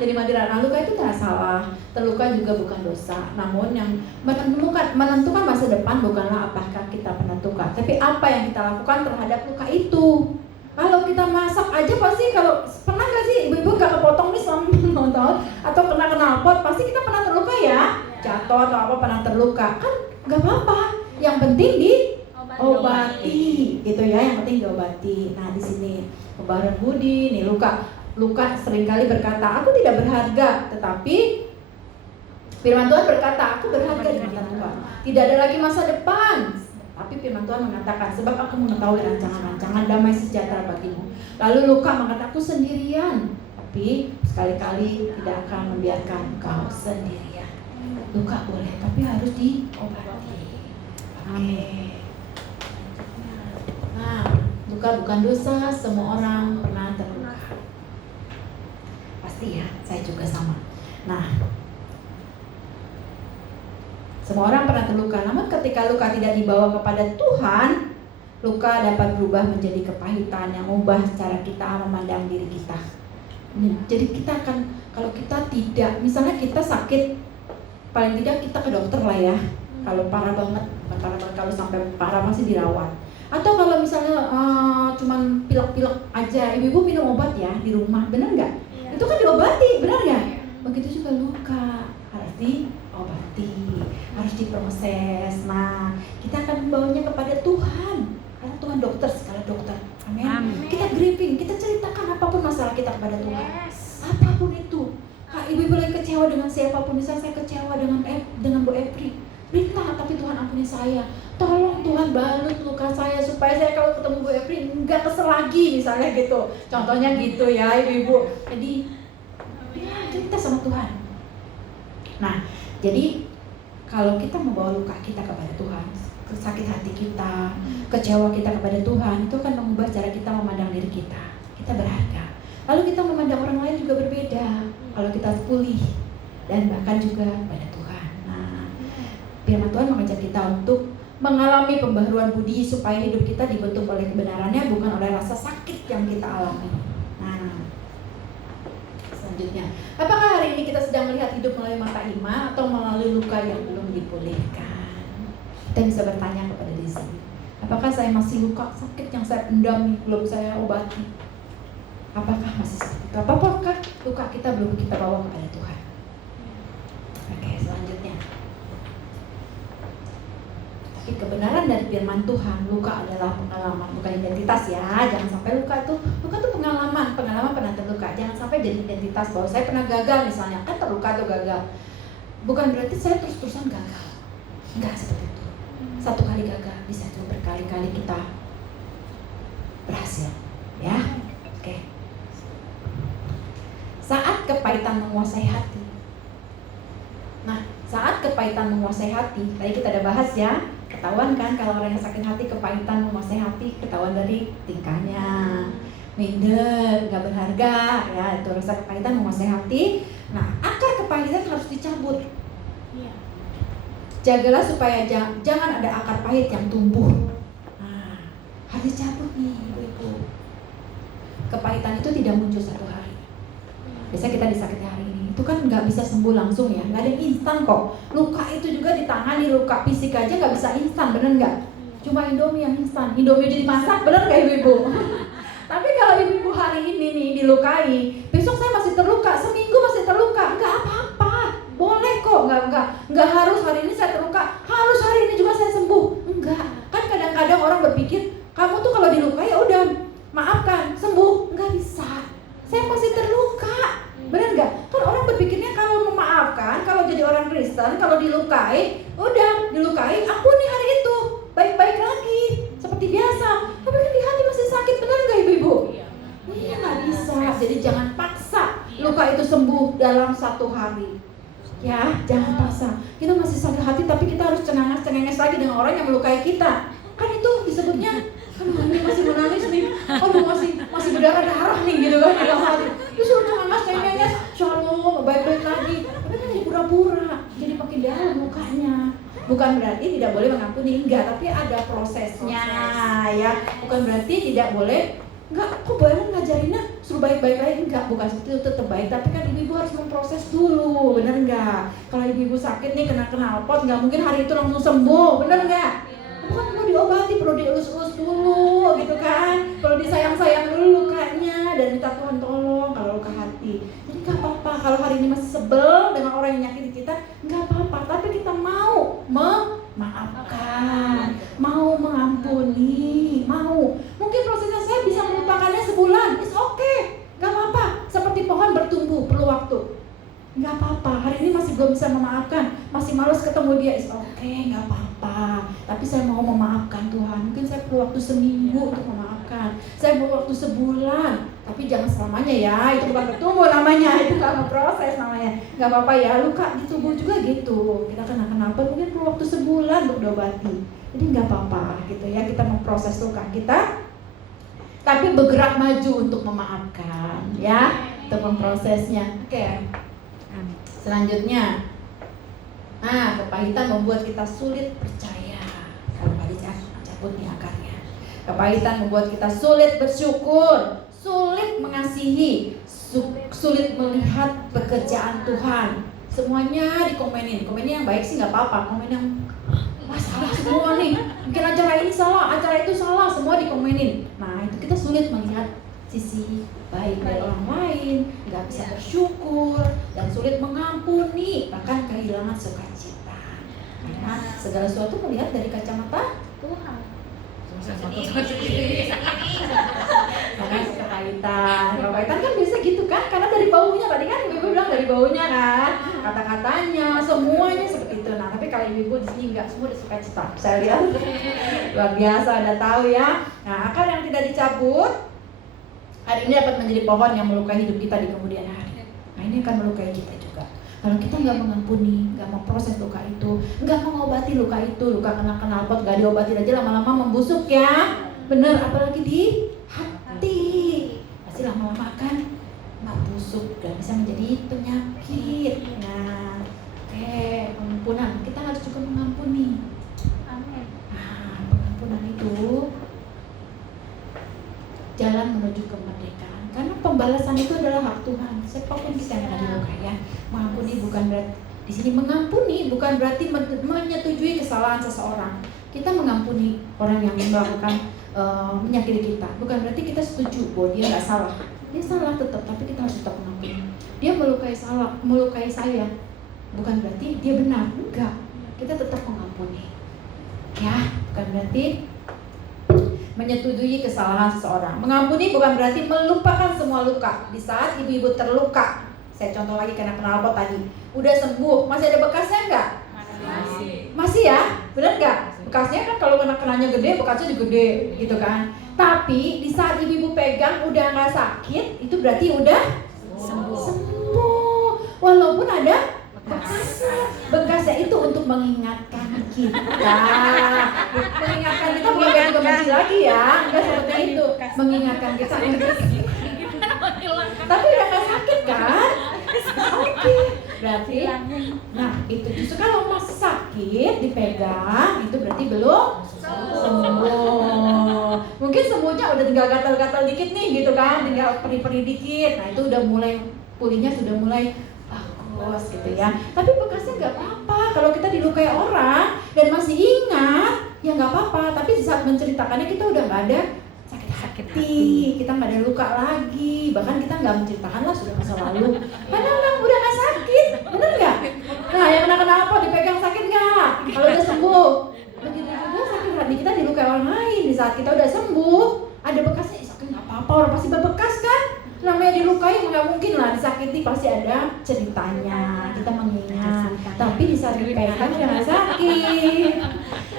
jadi mati rasa. Luka itu tidak salah. Terluka juga bukan dosa. Namun yang menentukan masa depan bukanlah apakah kita pernah terluka, tapi apa yang kita lakukan terhadap luka itu. Kalau kita masak aja pasti, kalau pernah nggak sih ibu-ibu nggak kepotong nih selama tahun atau kena knalpot, pasti kita pernah terluka ya. Jatuh atau apa pernah terluka, kan nggak apa-apa. Yang penting diobati, gitu ya. Yang penting diobati. Nah di sini pembaruan budi, nih luka seringkali berkata, aku tidak berharga, tetapi firman Tuhan berkata, aku berharga di mata Tuhan. Tidak ada lagi masa depan. Tapi firman Tuhan mengatakan, sebab aku mengetahui rancangan-rancangan damai sejahtera bagimu. Lalu luka mengatakan, aku sendirian, tapi sekali-kali tidak akan membiarkan kau sendirian. Luka boleh, tapi harus diobati. Amin. Nah, luka bukan dosa, semua orang pernah terluka. Pasti ya, saya juga sama. Nah, semua orang pernah terluka, namun ketika luka tidak dibawa kepada Tuhan, luka dapat berubah menjadi kepahitan yang mengubah cara kita memandang diri kita. Jadi kita akan, kalau kita tidak, misalnya kita sakit, paling tidak kita ke dokter lah ya. Kalau parah banget, kalau sampai parah masih dirawat. Atau kalau misalnya cuman pilek-pilek aja, ibu-ibu minum obat ya di rumah, benar nggak? Iya. Itu kan diobati, benar nggak? Begitu juga luka, harus diobati, harus diproses. Nah, kita akan membawanya kepada Tuhan, karena Tuhan dokter, segala dokter. Amin. Kita grieving, kita ceritakan apapun masalah kita kepada Tuhan. Apapun itu. Ibu-ibu lagi kecewa dengan siapapun, misalnya saya kecewa dengan Bu Epri, berita tapi Tuhan ampuni saya, tolong Tuhan balut luka saya supaya saya kalau ketemu Bu Evelyn nggak kesel lagi misalnya gitu. Contohnya gitu ya ibu-ibu. Jadi ya cerita sama Tuhan. Nah jadi kalau kita membawa luka kita kepada Tuhan, sakit hati kita, kecewa kita kepada Tuhan, itu akan mengubah cara kita memandang diri kita. Kita berharga. Lalu kita memandang orang lain juga berbeda. Kalau kita pulih dan bahkan juga pada Tuhan. Nah, firman Tuhan mengajak kita untuk mengalami pembaharuan budi supaya hidup kita dibentuk oleh kebenarannya, bukan oleh rasa sakit yang kita alami. Nah, selanjutnya, apakah hari ini kita sedang melihat hidup melalui mata iman atau melalui luka yang belum dipulihkan? Kita bisa bertanya kepada diri sendiri, apakah saya masih luka sakit yang saya pendam belum saya obati? Apakah masih seperti itu? Apakah luka kita belum kita bawa kepada Tuhan? Oke, selanjutnya. Tapi kebenaran dari firman Tuhan, luka adalah pengalaman, bukan identitas ya. Jangan sampai luka itu pengalaman penanti luka. Jangan sampai jadi identitas bahwa saya pernah gagal misalnya, kan terluka atau gagal. Bukan berarti saya terus-terusan gagal. Enggak seperti itu. Satu kali gagal, bisa juga berkali-kali kita berhasil. Ya, oke. Saat kepahitan menguasai hati. Nah, saat kepahitan menguasai hati, tadi kita ada bahas ya, ketahuan kan kalau orang yang sakit hati, kepahitan menguasai hati, ketahuan dari tingkahnya, minder, gak berharga, ya itu rasa kepahitan menguasai hati. Nah, akar kepahitan harus dicabut. Jagalah supaya jangan ada akar pahit yang tumbuh. Nah, harus dicabut nih, ibu-ibu. Kepahitan itu tidak muncul satu hari. Biasanya kita disakiti hari ini, itu kan nggak bisa sembuh langsung ya, nggak ada yang instan kok. Luka itu juga ditangani, luka fisik aja nggak bisa instan, bener nggak? Cuma Indomie yang instan, Indomie jadi masak, bener nggak ibu-ibu? Tapi kalau ibu-ibu hari ini nih dilukai, besok saya masih terluka, seminggu masih terluka, nggak apa-apa, boleh kok, nggak harus hari ini saya terluka, harus hari ini juga saya sembuh, enggak. Kan kadang-kadang orang berpikir, kamu tuh kalau dilukai ya udah maafkan, sembuh, nggak bisa. Saya masih terluka, benar nggak? Kan orang berpikirnya kalau memaafkan, kalau jadi orang Kristen, kalau dilukai, udah dilukai, ampuni hari itu, baik-baik lagi, seperti biasa. Tapi kan di hati masih sakit, benar nggak ibu-ibu? Iya nggak bisa. Jadi jangan paksa luka itu sembuh dalam satu hari. Ya, jangan paksa. Kita masih sakit hati, tapi kita harus cengenges lagi dengan orang yang melukai kita. Kan itu disebutnya, aduh ini masih menangis nih, aduh masih berdarah-darah nih gitu kan dalam hati. Disuruh cengenges, shalom, baik-baik lagi. Tapi kan jadi pura-pura, jadi makin dalam mukanya. Bukan berarti tidak boleh mengampuni, enggak, tapi ada prosesnya ya. Bukan berarti tidak boleh, enggak, kok boleh ngajarinnya suruh baik-baik lagi, enggak, bukan seperti itu, tetap baik. Tapi kan ibu-ibu harus memproses dulu, bener enggak? Kalau ibu-ibu sakit nih kena knalpot, enggak mungkin hari itu langsung sembuh, bener enggak? Bukan perlu diobati, perlu dielus-elus dulu gitu kan, perlu disayang-sayang dulu lukanya dan minta Tuhan tolong kalau luka hati. Jadi gak apa-apa kalau hari ini masih sebel dengan orang yang nyakiti kita, gak apa-apa, tapi kita mau memaafkan, mau mengampuni, mau. Mungkin prosesnya saya bisa melupakannya sebulan, it's okay, gak apa-apa. Seperti pohon bertumbuh, perlu waktu. Gak apa-apa, hari ini masih belum bisa memaafkan, masih malas ketemu dia, it's okay, gak apa-apa. Tapi saya mau memaafkan Tuhan, mungkin saya perlu waktu seminggu untuk memaafkan, saya perlu waktu sebulan, tapi jangan selamanya ya, itu bukan bertumbuh namanya, itu lama proses namanya. Gak apa-apa ya, luka di tubuh juga gitu, kita kena kenapa, mungkin perlu waktu sebulan untuk diobati. Jadi gak apa-apa gitu ya, kita memproses luka kita, tapi bergerak maju untuk memaafkan ya, untuk memprosesnya. Oke. Selanjutnya, nah kepahitan membuat kita sulit percaya. Kalau tadi cabut nih akarnya. Kepahitan membuat kita sulit bersyukur, sulit mengasihi, sulit melihat pekerjaan Tuhan. Semuanya dikomenin. Komenin yang baik sih nggak apa-apa. Komen yang salah semua nih. Mungkin acara ini salah, acara itu salah, semua dikomenin. Nah itu kita sulit melihat sisi baik dari orang lain, nggak bisa bersyukur, dan sulit mengampuni, bahkan kehilangan sukacita. Karena segala sesuatu melihat dari kacamata Tuhan. Karena kepahitan kan biasa gitu kan, karena dari baunya tadi kan ibu bilang dari baunya kan, kata-katanya semuanya seperti itu. Nah tapi kalau ibu-ibu di sini enggak, semua udah suka cita. Saya lihat luar biasa, udah tahu ya. Nah, akar yang tidak dicabut hari ini dapat menjadi pohon yang melukai hidup kita di kemudian hari. Nah, ini akan melukai kita juga. Kalau kita nggak mengampuni, nggak mau proses luka itu, nggak mengobati luka itu, luka kena knalpot nggak diobatin aja lama-lama membusuk ya. Bener, apalagi di hati. Pasti lama-lama akan membusuk dan bisa menjadi penyakit. Nah, pengampunan. Kita harus juga mengampuni. Amin. Nah, pengampunan itu jalan menuju kemerdekaan. Karena pembalasan itu adalah hak Tuhan. Siapapun kita yang ada luka ya. Mengampuni bukan berarti di sini mengampuni bukan berarti menyetujui kesalahan seseorang. Kita mengampuni orang yang melakukan menyakiti kita. Bukan berarti kita setuju bahwa dia nggak salah. Dia salah tetap, tapi kita harus tetap mengampuni. Dia melukai saya. Bukan berarti dia benar. Enggak. Kita tetap mengampuni. Ya, bukan berarti menyetujui kesalahan seseorang. Mengampuni bukan berarti melupakan semua luka. Di saat ibu-ibu terluka, saya contoh lagi kena knalpot tadi, udah sembuh, masih ada bekasnya enggak? Masih ya? Benar enggak? Bekasnya kan kalau kenanya gede, bekasnya juga gede gitu kan. Tapi di saat ibu-ibu pegang udah nggak sakit, itu berarti udah sembuh. Walaupun ada bekasnya itu untuk mengingatkan kita. Mengingatkan kita bukan juga benci lagi ya. Enggak seperti itu. Mengingatkan kita. Tapi udah gak sakit kan? Oke. Berarti nah itu justru kalau masih sakit dipegang itu berarti belum sembuh. Mungkin sembuhnya udah tinggal gatal-gatal dikit nih gitu kan, tinggal perih-perih dikit. Nah itu udah mulai pulihnya sudah mulai bagus gitu ya. Tapi bekasnya nggak apa-apa. Kalau kita dilukai orang dan masih ingat, ya nggak apa-apa. Tapi di saat menceritakannya kita udah nggak ada sakit hati, kita nggak ada luka lagi. Bahkan kita nggak menceritakan lah sudah masa lalu. Padahal udah nggak sakit, bener nggak? Nah yang kenapa dipegang sakit nggak? Kalau udah sembuh, begitu juga sakit hati kita dilukai orang lain. Di saat kita udah sembuh, ada bekasnya, sakit nggak apa-apa. Orang pasti berbekas kan? Namanya dilukai nggak mungkin lah disakiti, pasti ada ceritanya, kita mengingat. Tapi di saat dipegang udah nggak sakit,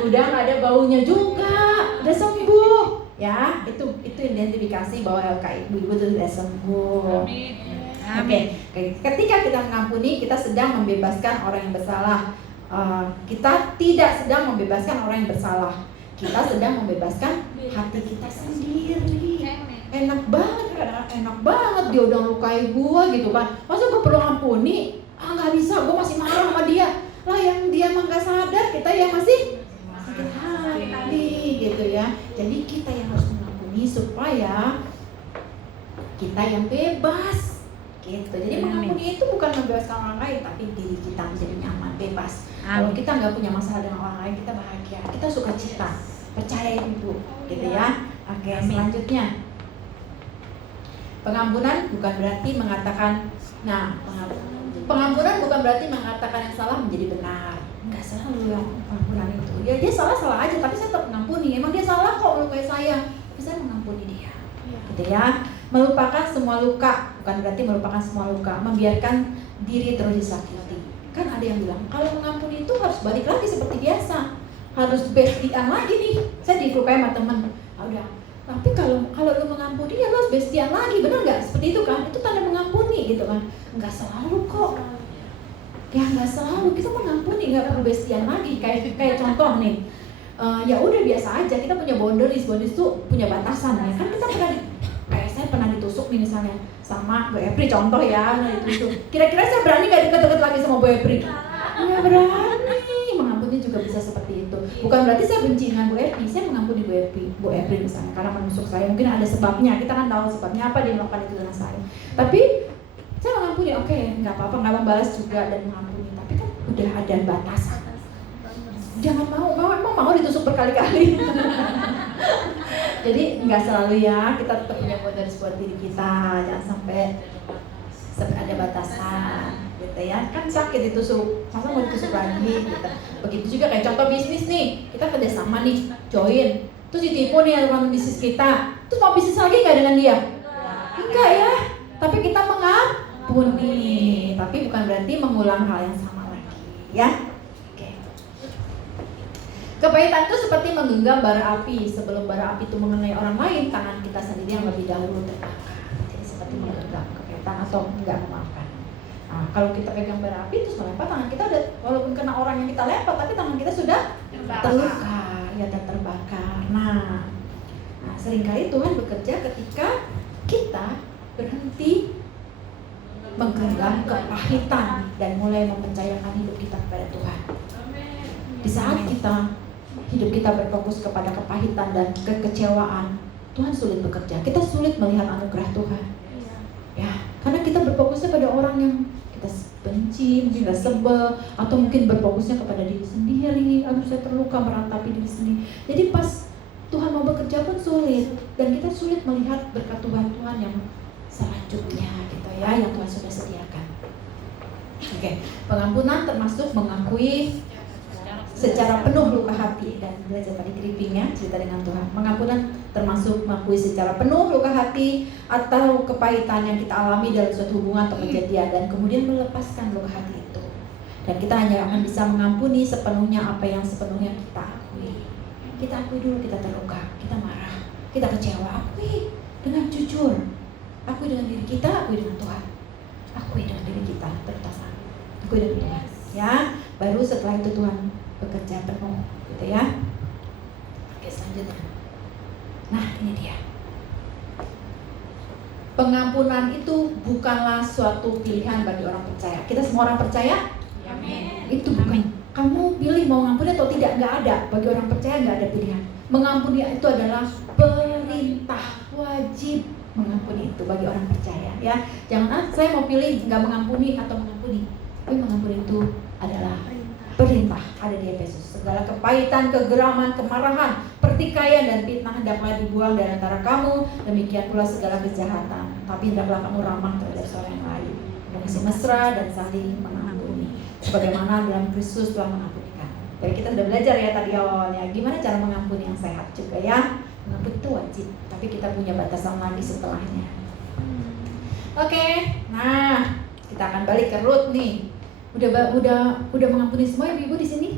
udah nggak ada baunya juga, udah sembuh ya. Itu identifikasi bahwa ibu-ibu itu sudah sembuh. Oke. Ketika kita mengampuni, kita sedang membebaskan orang yang bersalah. Kita tidak sedang membebaskan orang yang bersalah, kita sedang membebaskan hati kita sendiri. Enak banget dia udah lukai gua gitu kan. Masa gua perlu ampuni? Nggak bisa, gua masih marah sama dia. Lah yang dia emang nggak sadar, kita yang masih sakit hati gitu ya. Jadi kita yang harus mengampuni supaya kita yang bebas gitu. Jadi mengampuni itu bukan membebaskan orang lain, tapi diri kita menjadi nyaman, bebas. Kalau kita nggak punya masalah dengan orang lain, kita bahagia, kita suka cita. Percaya ibu gitu ya. Oke, selanjutnya pengampunan bukan berarti mengatakan, pengampunan bukan berarti mengatakan yang salah menjadi benar. Enggak selalu yang pengampunan itu. Ya dia salah aja, tapi saya tetap mengampuni. Emang dia salah kok melukai saya, tapi saya mengampuni dia. Gitu ya. Melupakan semua luka bukan berarti melupakan semua luka. Membiarkan diri terus disakiti. Kan ada yang bilang kalau mengampuni itu harus balik lagi seperti biasa, harus bestian lagi nih. Saya dilukai sama teman. Udah. Tapi kalau lu mengampuni ya lu harus bestian lagi, benar nggak? Seperti itu kan? Itu tanda mengampuni gitu kan? Nggak selalu kok. Ya nggak selalu kita mengampuni, nggak perlu bestian lagi. Kayak contoh nih, ya udah biasa aja. Kita punya boundaries tuh punya batasan ya kan. Kita kayak saya pernah ditusuk nih misalnya sama Bu Epri contoh ya, ditusuk. Kira-kira saya berani nggak deket-deket lagi sama Bu Epri? Ya berani. Mengampuni juga bisa seperti itu. Bukan berarti saya benci dengan Bu Epri, saya mengampuni Bu Epri misalnya karena menusuk saya. Mungkin ada sebabnya, kita kan tahu sebabnya apa dia melakukan itu dengan saya. Tapi saya mengampuni, oke, nggak apa-apa, nggak membalas juga dan mengampuni. Tapi kan udah ada batasan. Jangan mau ditusuk berkali-kali. Jadi nggak selalu ya, kita tetap punya boundaries buat diri kita. Jangan sampai ada batasan. Gitu ya, kan sakit ditusuk, masa mau ditusuk lagi gitu. Begitu juga kayak contoh bisnis nih, kita kerjasama nih, join, terus ditipu nih teman bisnis kita, terus mau bisnis lagi nggak dengan dia? Enggak ya, tapi kita mengampuni, tapi bukan berarti mengulang hal yang sama lagi, ya. Oke. Kepahitan itu seperti menggenggam bara api. Sebelum bara api itu mengenai orang lain, tangan kita sendiri yang lebih dahulu terbakar. Jadi seperti menggenggam kepahitan atau enggak memaafkan. Nah, kalau kita pegang bara api terus melempar, tangan kita udah, walaupun kena orang yang kita lempar, tapi tangan kita sudah terluka, ya, dan terbakar. Nah, seringkali Tuhan bekerja ketika kita berhenti menggenggam kepahitan dan mulai mempercayakan hidup kita kepada Tuhan. Di saat hidup kita berfokus kepada kepahitan dan kekecewaan, Tuhan sulit bekerja. Kita sulit melihat anugerah Tuhan. Ya, karena kita berfokusnya pada orang yang kita benci, mungkin kita sebel, atau mungkin berfokusnya kepada diri sendiri. Aduh, saya terluka meratapi diri sendiri. Jadi pas Tuhan mau bekerja pun sulit, dan kita sulit melihat berkat Tuhan yang selanjutnya gitu ya, yang Tuhan sudah sediakan. Oke, pengampunan termasuk mengakui secara penuh luka hati, dan belajar tadi grieving-nya, cerita dengan Tuhan. Pengampunan termasuk mengakui secara penuh luka hati atau kepahitan yang kita alami dalam suatu hubungan atau kejadian, dan kemudian melepaskan luka hati itu. Dan kita hanya akan bisa mengampuni sepenuhnya apa yang sepenuhnya kita akui. Kita akui dulu kita terluka, kita marah, kita kecewa, akui dengan jujur. Akui dengan diri kita, akui dengan Tuhan. Akui dengan diri kita terutama. Akui dengan Tuhan. Ya, baru setelah itu Tuhan bekerja penuh, gitu ya. Oke, selanjutnya. Nah, ini dia. Pengampunan itu bukanlah suatu pilihan bagi orang percaya. Kita semua orang percaya? Amin. Itu bukan. Kamu pilih mau ngampuni atau tidak, nggak ada. Bagi orang percaya nggak ada pilihan. Mengampuni itu adalah perintah, wajib mengampuni itu bagi orang percaya. Ya, jangan saya mau pilih nggak mengampuni atau mengampuni. Tapi mengampuni itu adalah perintah. Ada di Efesus. Segala kepahitan, kegeraman, kemarahan, pertikaian dan fitnah hendaklah dibuang dari antara kamu. Demikian pula segala kejahatan. Tapi hendaklah kamu ramah terhadap seorang yang lain, mengisi mesra dan saling mengampuni, sebagaimana dalam Kristus telah mengampunikan. Jadi kita sudah belajar ya tadi awalnya gimana cara mengampuni yang sehat juga ya. Mengampuni itu wajib, tapi kita punya batasan lagi setelahnya. Oke, nah kita akan balik ke Ruth nih. Udah mengampuni semua ibu-ibu di sini?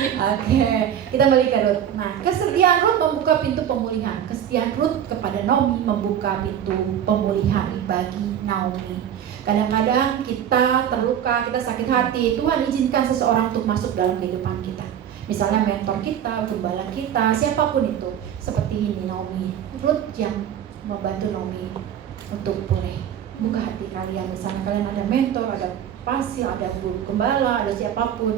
Oke, kita balik ke Ruth. Nah, kesetiaan Ruth membuka pintu pemulihan. Kesetiaan Ruth kepada Naomi membuka pintu pemulihan bagi Naomi. Kadang-kadang kita terluka, kita sakit hati, Tuhan izinkan seseorang untuk masuk dalam kehidupan kita. Misalnya mentor kita, gembala kita, siapapun itu. Seperti ini Naomi, Ruth yang membantu Naomi untuk pulih. Buka hati kalian, misalnya kalian ada mentor, ada pasil, ada guru gembala, ada siapapun,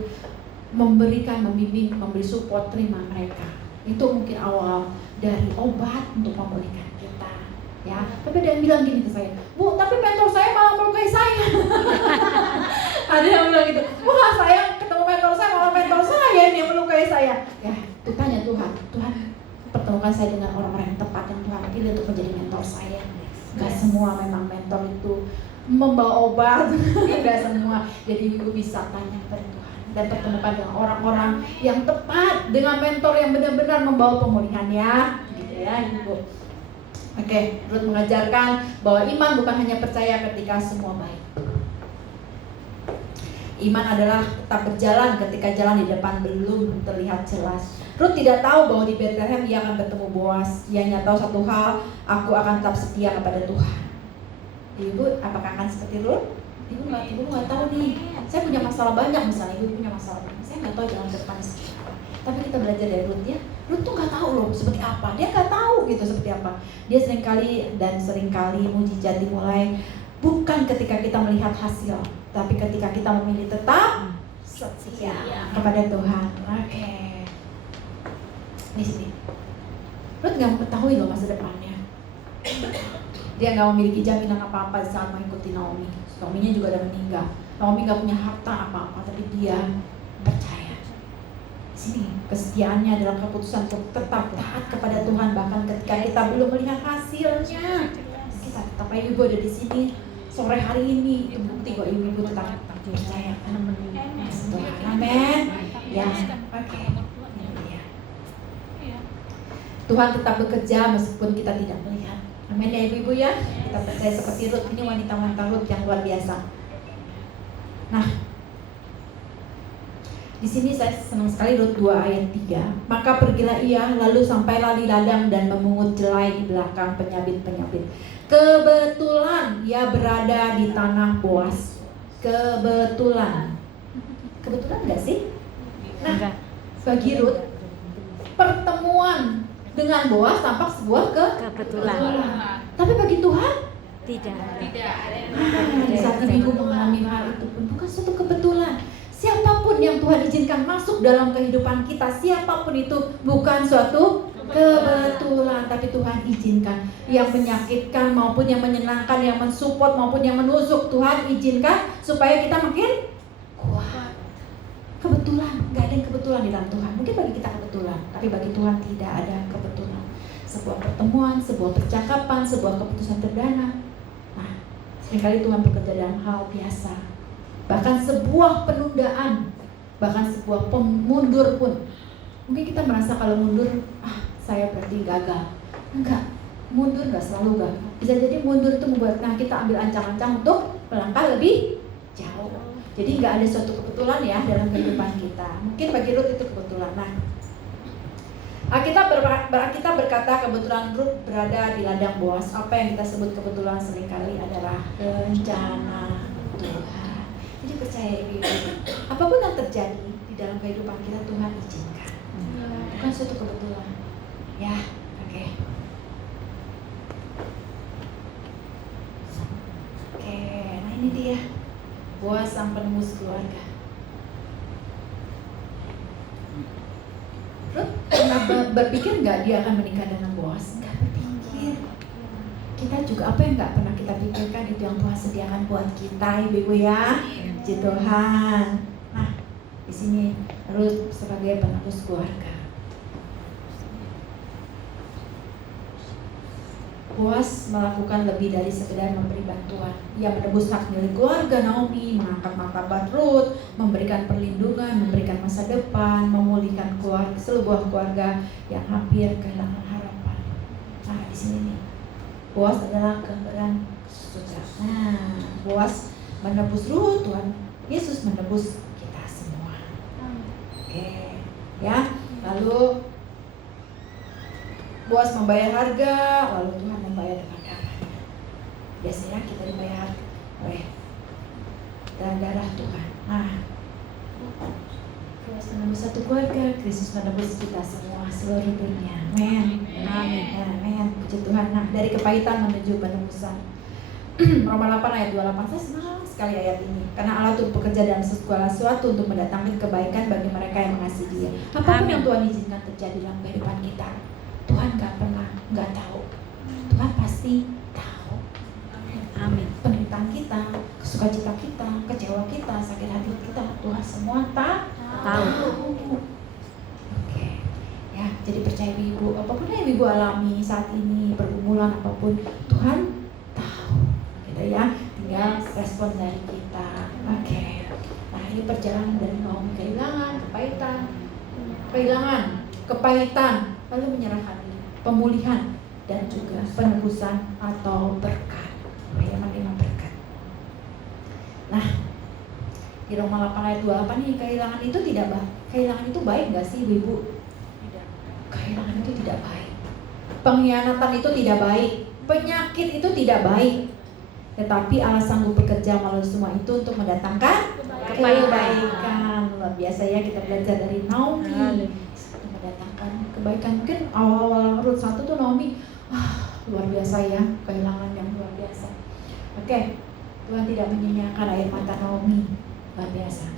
memberikan, membimbing, memberi support, terima mereka. Itu mungkin awal dari obat untuk memulihkan kita, ya. Tapi ada yang bilang gini ke saya, Bu, tapi mentor saya malah melukai saya. Ada yang bilang gitu, wah saya ketemu mentor saya, malah mentor saya yang melukai saya. Ya, itu tanya Tuhan, pertemukan saya dengan orang-orang yang tepat yang Tuhan pilih untuk menjadi mentor saya. Gak semua memang mentor itu membawa obat, gak semua. Jadi ibu bisa tanya pada Tuhan dan pertemukan dengan orang-orang yang tepat, dengan mentor yang benar-benar membawa pemulihan ya, gitu ya ibu. Oke, Ruth mengajarkan bahwa iman bukan hanya percaya ketika semua baik. Iman adalah tetap berjalan ketika jalan di depan belum terlihat jelas. Ruth tidak tahu bahwa di Bethlehem ia akan bertemu Boaz. Ia hanya tahu satu hal, aku akan tetap setia kepada Tuhan. Ibu, apakah akan seperti Ruth? Ibu nggak tahu nih. Saya punya masalah banyak, misalnya ibu punya masalah banyak. Saya nggak tahu jalan depan seperti apa. Tapi kita belajar dari Ruth ya. Ruth tuh nggak tahu loh seperti apa. Dia nggak tahu gitu seperti apa. Dia seringkali mujizat dimulai bukan ketika kita melihat hasil, tapi ketika kita memilih tetap setia kepada Tuhan. Oke. Di sini, Ruth nggak mengetahui loh masa depannya. Dia nggak memiliki jaminan apa-apa saat mengikuti Naomi. Suaminya juga udah meninggal. Naomi nggak punya harta apa-apa, tapi dia percaya. Di sini kesetiaannya dalam keputusan untuk tetap taat kepada Tuhan bahkan ketika kita belum melihat hasilnya. Kita tetap, ibu ada di sini sore hari ini, itu bukti kok ibu tetap percaya Tuhan. Amin. Ya, oke. Tuhan tetap bekerja meskipun kita tidak melihat. Amin ya ibu-ibu ya. Kita percaya seperti Ruth, ini wanita-wanita Ruth yang luar biasa. Nah, Di sini saya senang sekali Rut 2 ayat 3. Maka pergilah ia, lalu sampailah di ladang dan memungut jelai di belakang penyabit-penyabit. Kebetulan ia berada di tanah Boas. Kebetulan gak sih? Nah, Enggak. bagi Rut, pertemuan dengan Boas tampak sebuah Kebetulan. Tapi bagi Tuhan, Tidak. di saat ibu mengalami hal itu pun bukan suatu kebetulan. Siapapun yang Tuhan izinkan masuk dalam kehidupan kita, siapapun itu bukan suatu kebetulan, tapi Tuhan izinkan. Yang menyakitkan maupun yang menyenangkan, yang mensupport maupun yang menusuk, Tuhan izinkan supaya kita makin kuat. Kebetulan, gak ada yang kebetulan di dalam Tuhan. Mungkin bagi kita kebetulan, tapi bagi Tuhan tidak ada kebetulan. Sebuah pertemuan, sebuah percakapan, sebuah keputusan perdana. Nah, seringkali Tuhan bekerja dalam hal biasa. Bahkan sebuah penundaan, bahkan sebuah mundur pun. Mungkin kita merasa kalau mundur, saya berarti gagal. Enggak, mundur gak selalu gagal. Bisa jadi mundur itu membuatkan kita ambil ancang-ancang untuk melangkah lebih jauh. Jadi nggak ada suatu kebetulan ya dalam kehidupan kita. Mungkin bagi Rut itu kebetulan. Nah, Alkitab berkata kebetulan Rut berada di ladang Boas. Apa yang kita sebut kebetulan seringkali adalah rencana Tuhan. Jadi percaya ibu, apapun yang terjadi di dalam kehidupan kita Tuhan izinkan. Bukan suatu kebetulan. Ya, oke. Oke, nah ini dia. Boas sang penembus keluarga. Rut pernah berpikir nggak dia akan menikah dengan Boas? Nggak berpikir. Kita juga apa yang nggak pernah kita pikirkan itu yang Tuhan sediakan buat kita, ibu-ibu ya. Puji Tuhan. Nah, di sini Rut sebagai penebus keluarga. Boas melakukan lebih dari sekedar memberi bantuan. Ia menebus hak milik keluarga Naomi, mengangkat martabat Rut, memberikan perlindungan, memberikan masa depan, memulihkan sebuah keluarga yang hampir kehilangan harapan. Nah, di sini nih, Boas adalah gambaran saudara. Nah, Boas menebus Rut, Tuhan Yesus menebus kita semua. Oke, ya. Lalu Boas membayar harga, lalu Tuhan membayar dengan darahnya. Biasanya kita dibayar oleh darah Tuhan. Nah, Boas menebus satu keluarga, Kristus menebus kita semua, seluruh dunia. Amin. Amin. Amin. Puji Tuhan. Nah, dari kepahitan menuju penebusan. Roma 8 ayat 28. Saya senang sekali ayat ini, karena Allah turut bekerja dalam segala sesuatu untuk mendatangkan kebaikan bagi mereka yang mengasihi Dia. Apapun yang Tuhan izinkan terjadi dalam kehidupan kita, Tuhan nggak tahu. Tuhan pasti tahu. Amin. Penderitaan kita, sukacita kita, kecewa kita, sakit hati kita, Tuhan semua tahu. Oke, ya. Jadi percaya ibu, apapun yang ibu alami saat ini, pergumulan apapun, Tuhan tahu. Gitu ya. Tinggal respon dari kita. Oke. Nah, ini perjalanan dari Naomi, kepahitan, lalu menyerahkan diri, pemulihan dan juga penebusan atau berkat. Menerima berkat. Nah, di Roma 8 ayat 28 ini kehilangan itu tidak baik. Kehilangan itu baik nggak sih ibu? Tidak. Kehilangan itu tidak baik. Pengkhianatan itu tidak baik. Penyakit itu tidak baik. Tetapi Allah sanggup bekerja melalui semua itu untuk mendatangkan kebaikan. Luar biasa ya, kita belajar dari Naomi untuk mendatangkan kebaikan. Mungkin awal-awal Rut 1 tuh Naomi luar biasa ya, kehilangan yang luar biasa. Oke, Tuhan tidak menyia-nyiakan air mata Naomi, luar biasa.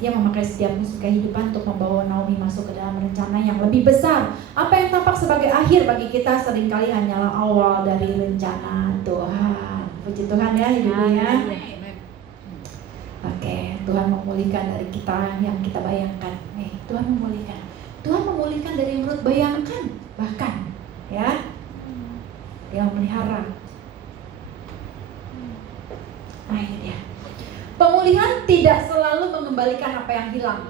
Dia memakai setiap musuh kehidupan untuk membawa Naomi masuk ke dalam rencana yang lebih besar. Apa yang tampak sebagai akhir bagi kita seringkali hanyalah awal dari rencana Tuhan. Puji Tuhan ya, ibu ya. Oke, Tuhan memulihkan dari kita yang kita bayangkan. Tuhan memulihkan dari yang Rut bayangkan, bahkan ya, Dia memelihara. Nah, ini dia. Pemulihan tidak selalu mengembalikan apa yang hilang.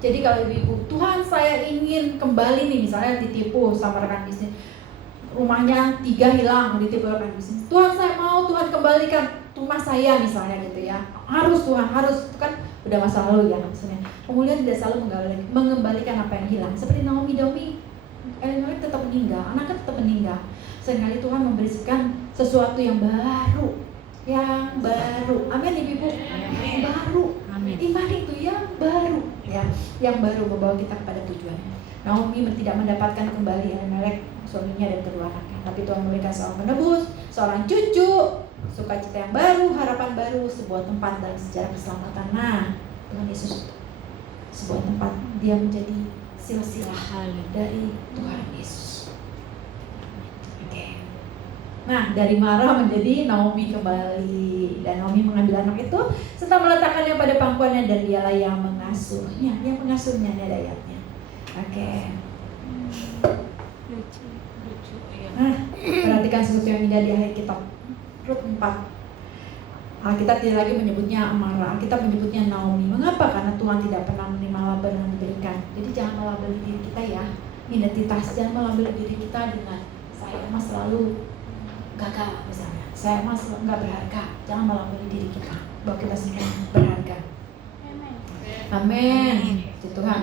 Jadi kalau ibu, Tuhan saya ingin kembali nih, misalnya ditipu sama rekan bisnis, rumahnya 3 hilang, ditipu rekan bisnis. Tuhan saya mau Tuhan kembalikan rumah saya misalnya gitu ya. Harus Tuhan, harus. Itu kan udah masa lalu ya maksudnya. Pemulihan tidak selalu mengembalikan apa yang hilang. Seperti Naomi, Elimelek tetap meninggal, anaknya tetap meninggal. Seringkali Tuhan memberikan sesuatu yang baru. Amin ibu-ibu. Yang baru. Amin. Iman itu yang baru, ya, yang baru membawa kita kepada tujuannya. Naomi tidak mendapatkan kembali Elimelek, suaminya dan kedua anaknya, tapi Tuhan memberikan seorang penebus, seorang cucu, sukacita yang baru, harapan baru, sebuah tempat dalam sejarah keselamatan. Nah, Tuhan Yesus sebuah tempat, dia menjadi silsilah dari Tuhan Yesus. Oke. Nah, dari Mara menjadi Naomi kembali, dan Naomi mengambil anak itu serta meletakkannya pada pangkuannya, dan dialah yang mengasuhnya, yang mengasuhnya. Ini ada ayatnya. Oke. Lucu. Nah, perhatikan sesuatu yang indah di akhir kitab Rut 4. Alkitab tidak lagi menyebutnya Mara, Alkitab menyebutnya Naomi. Mengapa? Karena Tuhan tidak pernah menerima label yang diberikan. Jadi jangan melabeli diri kita ya, identitas. Jangan melabeli diri kita dengan saya mah selalu gagal misalnya, saya mah nggak berharga. Jangan melabeli diri kita bahwa kita semua berharga. Amin. Puji Tuhan.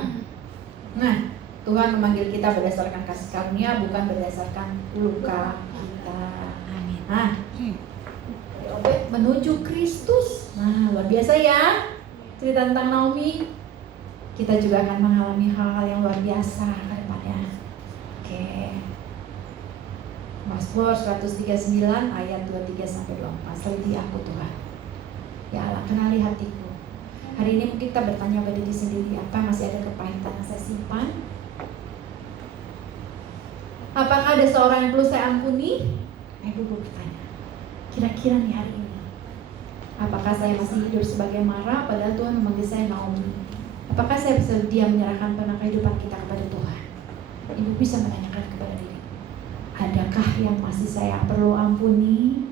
Nah, Tuhan memanggil kita berdasarkan kasih karunia, bukan berdasarkan luka kita. Amin. Nah, Obed menuju Kristus. Nah, luar biasa ya cerita tentang Naomi. Kita juga akan mengalami hal-hal yang luar biasa ke depannya. Oke. Mazmur 139 ayat 23-24. Selidiki aku Tuhan, ya Allah, kenali hatiku. Hari ini mungkin kita bertanya pada diri sendiri, apa masih ada kepahitan yang saya simpan? Apakah ada seorang yang perlu saya ampuni? Ibu bertanya, kira-kira nih hari ini, apakah saya masih hidup sebagai Mara padahal Tuhan memanggil saya Naomi? Apakah saya bersedia menyerahkan penuh kehidupan kita kepada Tuhan? Ibu bisa menanyakan kepada diri, adakah yang masih saya perlu ampuni?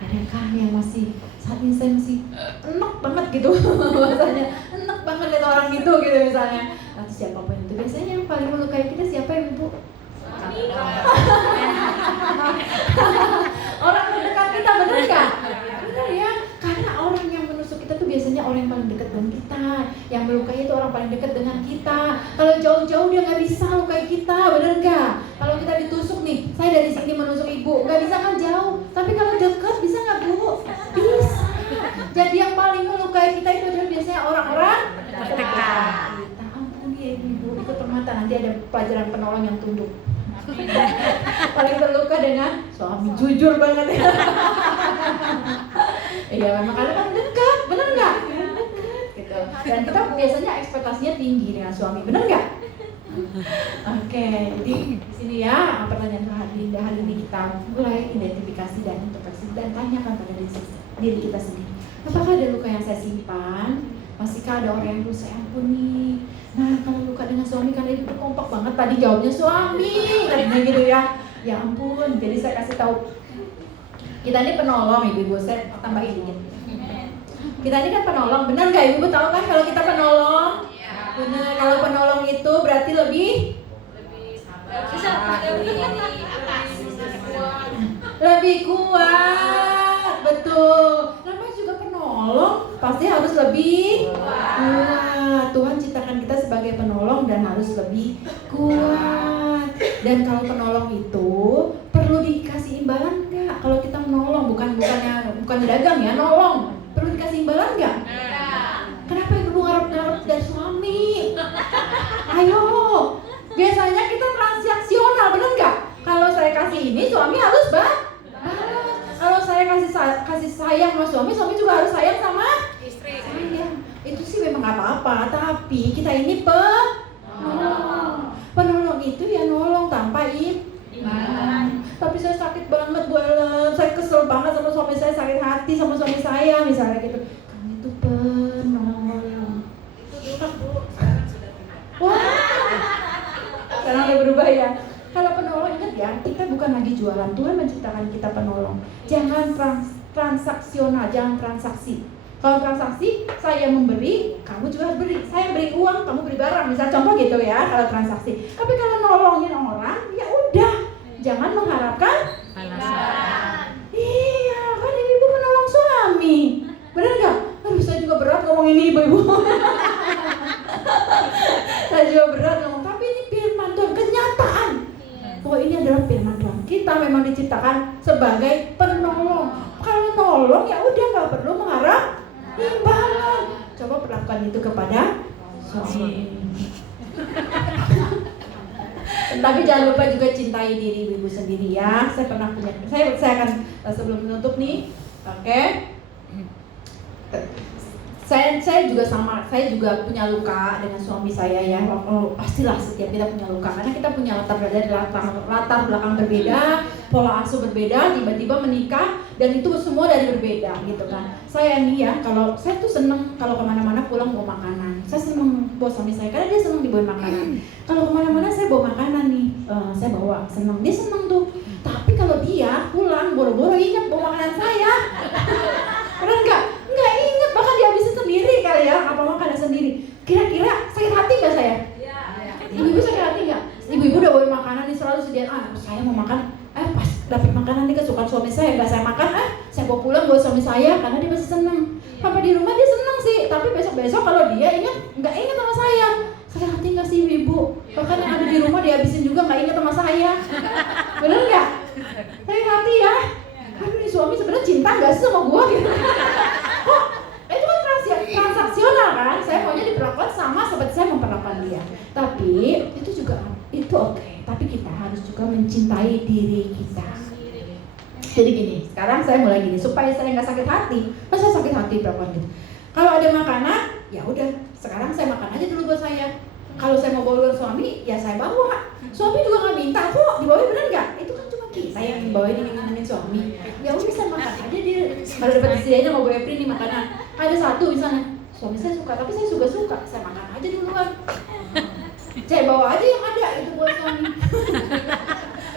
Adakah yang masih saat ini saya masih enak banget gitu bahasanya, enak banget lihat orang gitu misalnya, atau siapapun itu. Biasanya yang paling melukai kita siapa ya Ibu? Orang terdekat kita, benar gak? Benar ya, karena orang yang menusuk kita tuh biasanya orang yang paling dekat dengan kita. Yang melukai itu orang paling dekat dengan kita. Kalau jauh-jauh dia gak bisa lukai kita, benar gak? Kalau kita ditusuk nih, saya dari sini menusuk ibu, gak bisa kan jauh. Tapi kalau dekat bisa gak Bu? Bisa. Jadi yang paling melukai kita itu adalah biasanya orang-orang terdekat. Kita ampuni ya ibu, ikut permata, nanti ada pelajaran penolong yang tunduk. Paling terluka dengan suami, jujur banget ya. Iya, makanya kan dekat, bener nggak? Gitu. Dan kita biasanya ekspektasinya tinggi dengan suami, bener nggak? Oke, jadi di sini ya pertanyaan hari ini kita mulai identifikasi dan introspeksi dan tanyakan pada diri kita sendiri. Apakah ada luka yang saya simpan? Masihkah ada orang yang perlu saya ampuni? Nah, kalau luka dengan suami kan itu kompak banget, tadi jawabnya suami, katanya gitu ya. Ya ampun, jadi saya kasih tahu. Kita ini penolong ibu-ibu, saya tambahin dikit. Kita ini kan penolong, benar nggak ibu tahu kan kalau kita penolong? Benar, kalau penolong itu berarti lebih kuat, betul. Namanya juga penolong, pasti harus lebih kuat. Tuhan ciptakan kita sebagai penolong dan harus lebih kuat. Dan kalau penolong itu perlu dikasih imbalan nggak? Kalau kita menolong, bukan dagang ya, nolong, perlu dikasih imbalan nggak? Kenapa ibu ngarep-ngarep dari suami? Ayo, biasanya kita transaksional, bener nggak? Kalau saya kasih ini, suami harus kalau saya kasih sayang sama suami, suami juga harus sayang sama istri. Sayang. Itu sih memang nggak apa-apa, tapi kita ini penolong. Penolong itu ya nolong tanpa iman. Tapi saya sakit banget Bu Ellen, saya kesel banget sama suami saya, sakit hati sama suami saya misalnya gitu. Kamu itu penolong. Itu dulu Bu, sekarang sudah berubah. Wah, sekarang udah berubah ya. Kalau penolong, ingat ya, kita bukan lagi jualan. Tuhan menciptakan kita penolong. Jangan transaksional, jangan transaksi. Kalau transaksi, saya memberi, kamu juga harus beri. Saya beri uang, kamu beri barang. Misal contoh gitu ya, kalau transaksi. Tapi kalau nolongin orang, ya udah, jangan mengharapkan Balasan. Iya, kan ibu menolong suami. Benar nggak? Aduh, saya juga berat ngomongin firman Tuhan. Kita memang diciptakan sebagai penolong. Kalau nolong ya udah nggak perlu mengharap imbalan. Coba perlakukan itu kepada suami. Tapi jangan lupa juga cintai diri ibu sendiri ya. Saya akan sebelum menutup nih, oke? Saya juga punya luka dengan suami saya ya. Pastilah setiap kita punya luka karena kita punya latar belakang berbeda, pola asuh berbeda, tiba-tiba menikah dan itu semua dari berbeda gitu kan. Saya nih ya, kalau saya tuh seneng kalau kemana-mana pulang bawa makanan. Saya seneng bawa suami saya karena dia seneng dibawa makanan. Kalau kemana-mana saya bawa makanan nih, saya bawa seneng, dia seneng tuh. Tapi kalau dia pulang boro-boro ingat bawa makanan saya, benar nggak? Nggak ingat, bahkan dihabisin sendiri kali ya, apa makanan sendiri. Kira-kira sakit hati nggak saya? Ibu-ibu sakit hati nggak? Ibu-ibu udah bawa makanan nih selalu sediain, saya mau makan, pas dapat makanan nih kesukaan suami saya, nggak saya makan, saya bawa pulang buat suami saya karena dia masih seneng. Sampai di rumah dia seneng sih, tapi besok-besok kalau dia nggak ingat sama saya. Sakit hati nggak sih ibu? Bahkan yang ada di rumah dihabisin juga nggak ingat sama saya. Bener nggak? Sakit hati ya? Aduh, ini suami sebenarnya cinta nggak sih sama gua gitu? Kok itu kan transaksional kan? Saya maunya diperlakukan sama seperti saya memperlakukan dia. Tapi itu oke. Tapi kita harus juga mencintai diri kita. Jadi gini, sekarang saya mulai gini supaya saya nggak sakit hati. Pas saya sakit hati perlakuan gitu. Kalau ada makanan, ya udah. Sekarang saya makan aja dulu buat saya. Kalau saya mau bawa suami, ya saya bawa. Suami juga nggak minta kok, dibawain bener nggak? Itu kan cuma kita yang dibawain dengan suami. Ya udah saya makan aja dia. Kalau dapat disediain sama Bu Epri nih makanan, ada satu misalnya, suami saya suka, tapi saya suka, saya makan aja duluan. Saya bawa aja yang ada itu buat suami.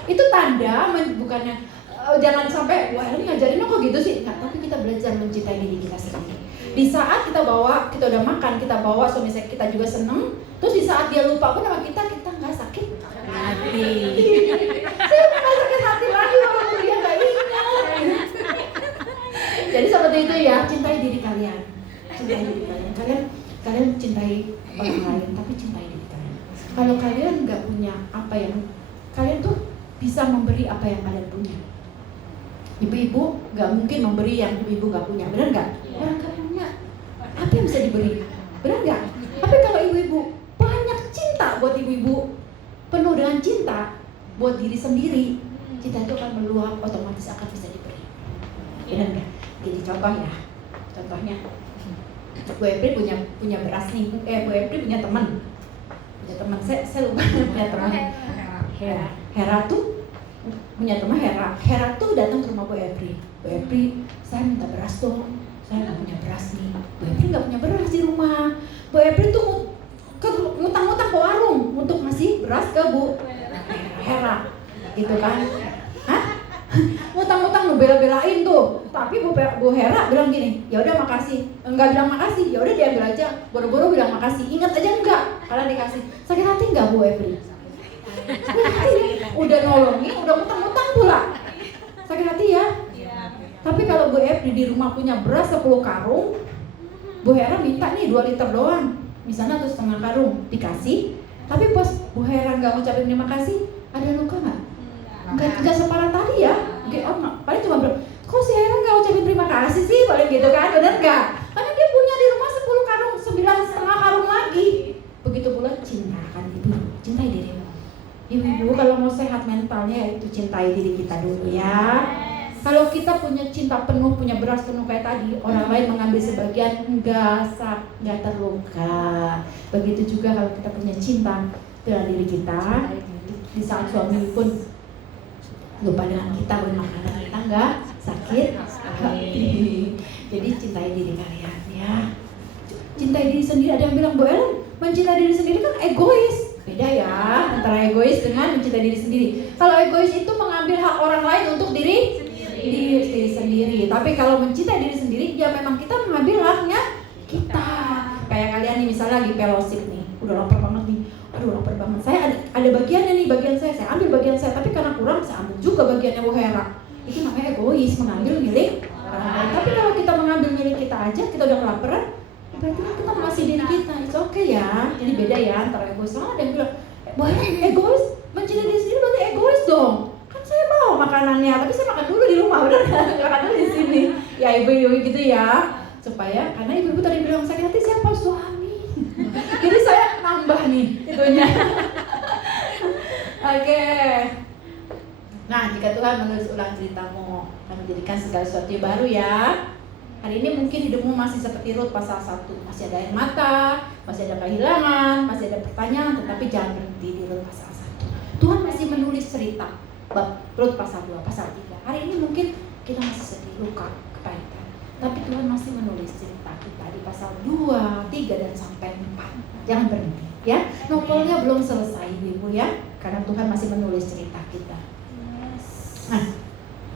Itu tanda, bukannya jangan sampai wah ini ngajarin kok gitu sih. Nah, tapi kita belajar mencintai diri kita sendiri. Di saat kita udah makan, kita bawa suami kita juga seneng. Terus di saat dia lupa pun sama kita nggak sakit hati. Saya nggak sakit hati lagi walaupun dia nggak ingat. Jadi seperti itu ya, cintai diri kalian. Cintai diri kalian. Kalian cintai orang lain, tapi cintai diri kalian. Kalau kalian nggak punya apa yang kalian tuh bisa memberi apa yang kalian punya. Ibu-ibu nggak mungkin memberi yang ibu-ibu nggak punya, benar nggak? Orang nggak punya, apa yang bisa diberi? Benar nggak? Tapi kalau ibu-ibu banyak cinta buat ibu-ibu, penuh dengan cinta buat diri sendiri, cinta itu akan meluap, otomatis akan bisa diberi. Benar nggak? Jadi contoh ya, contohnya Bu Epri punya beras nih, Bu Epri punya teman, saya lupa punya teman. Hera tuh punya teman Hera tuh datang ke rumah Bu Epri. Bu Epri, saya minta beras dong. Saya nggak punya beras nih. Bu Epri nggak punya beras di rumah. Bu Epri tuh ngutang-ngutang ke warung untuk ngasih beras ke Bu Hera, gitu kan? Hah? Ngutang-ngutang lu bela-belain tuh. Tapi Bu Hera bilang gini, ya udah makasih. Enggak bilang makasih, ya udah diambil aja. Boro-boro bilang makasih. Ingat aja enggak? Kalian dikasih. Sakit hati enggak Bu Epri? Udah nolongin, udah ngutang-ngutang pula. Sakit hati ya? Tapi kalau Bu Epri di rumah punya beras 10 karung, Bu Hera minta nih 2 liter doang, misalnya atau setengah karung, dikasih. Tapi pas Bu Hera nggak ngucapin terima kasih, ada luka nggak? Nggak separah tadi ya? Paling cuma bilang, kok si Hera nggak ucapin terima kasih sih? Paling gitu kan, bener nggak? Karena dia punya di rumah 10 karung, 9,5 karung lagi. Begitu pula cintakan ibu, cintai dirimu. Ibu kalau mau sehat mentalnya itu cintai diri kita dulu ya. Kalau kita punya cinta penuh, punya beras penuh kayak tadi, orang lain mengambil sebagian nggak terluka. Begitu juga kalau kita punya cinta dengan diri kita, di saat suami pun lupa dengan kita, bermakanan kita nggak sakit hati. Jadi cintai diri kalian ya. Cintai diri sendiri. Ada yang bilang, Bu Ellen, mencintai diri sendiri kan egois. Beda ya antara egois dengan mencintai diri sendiri. Kalau egois itu mengambil hak orang lain untuk diri sendiri. Tapi kalau mencintai diri sendiri, ya memang kita mengambil haknya kita. Kayak kalian nih misalnya lagi fellowship nih, udah lapar banget nih. Aduh lapar banget. Saya ada bagiannya nih, bagian saya ambil bagian saya. Tapi karena kurang, saya ambil juga bagiannya Bu Hera. Itu namanya egois, mengambil milik orang lain. Tapi kalau kita mengambil milik kita aja, kita udah kelaparan, berarti kan kita masih diri kita. It's okay ya. Jadi beda ya antara egois sama ada yang bilang, Bu Hera egois, mencintai diri sendiri berarti egois dong. Kan makanannya, tapi saya makan dulu di rumah, benar kan? Makan dulu di sini. Ya ibu-ibu gitu ya, supaya karena ibu-ibu tadi bilang sakit hati siapa? Suami. Jadi saya nambah nih itunya. Oke. Nah, jika Tuhan menulis ulang ceritamu, akan menjadikan segala sesuatu yang baru ya. Hari ini mungkin hidupmu masih seperti Rut pasal 1, masih ada air mata, masih ada kehilangan, masih ada pertanyaan, tetapi jangan berhenti di Rut pasal 1. Tuhan masih menulis cerita bab Rut pasal 2, pasal 3. Hari ini mungkin kita masih sedih, luka, kepahitan, tapi Tuhan masih menulis cerita kita di pasal 2, 3 dan sampai 4. Jangan berhenti ya. Novelnya belum selesai Ibu ya, karena Tuhan masih menulis cerita kita. Nah,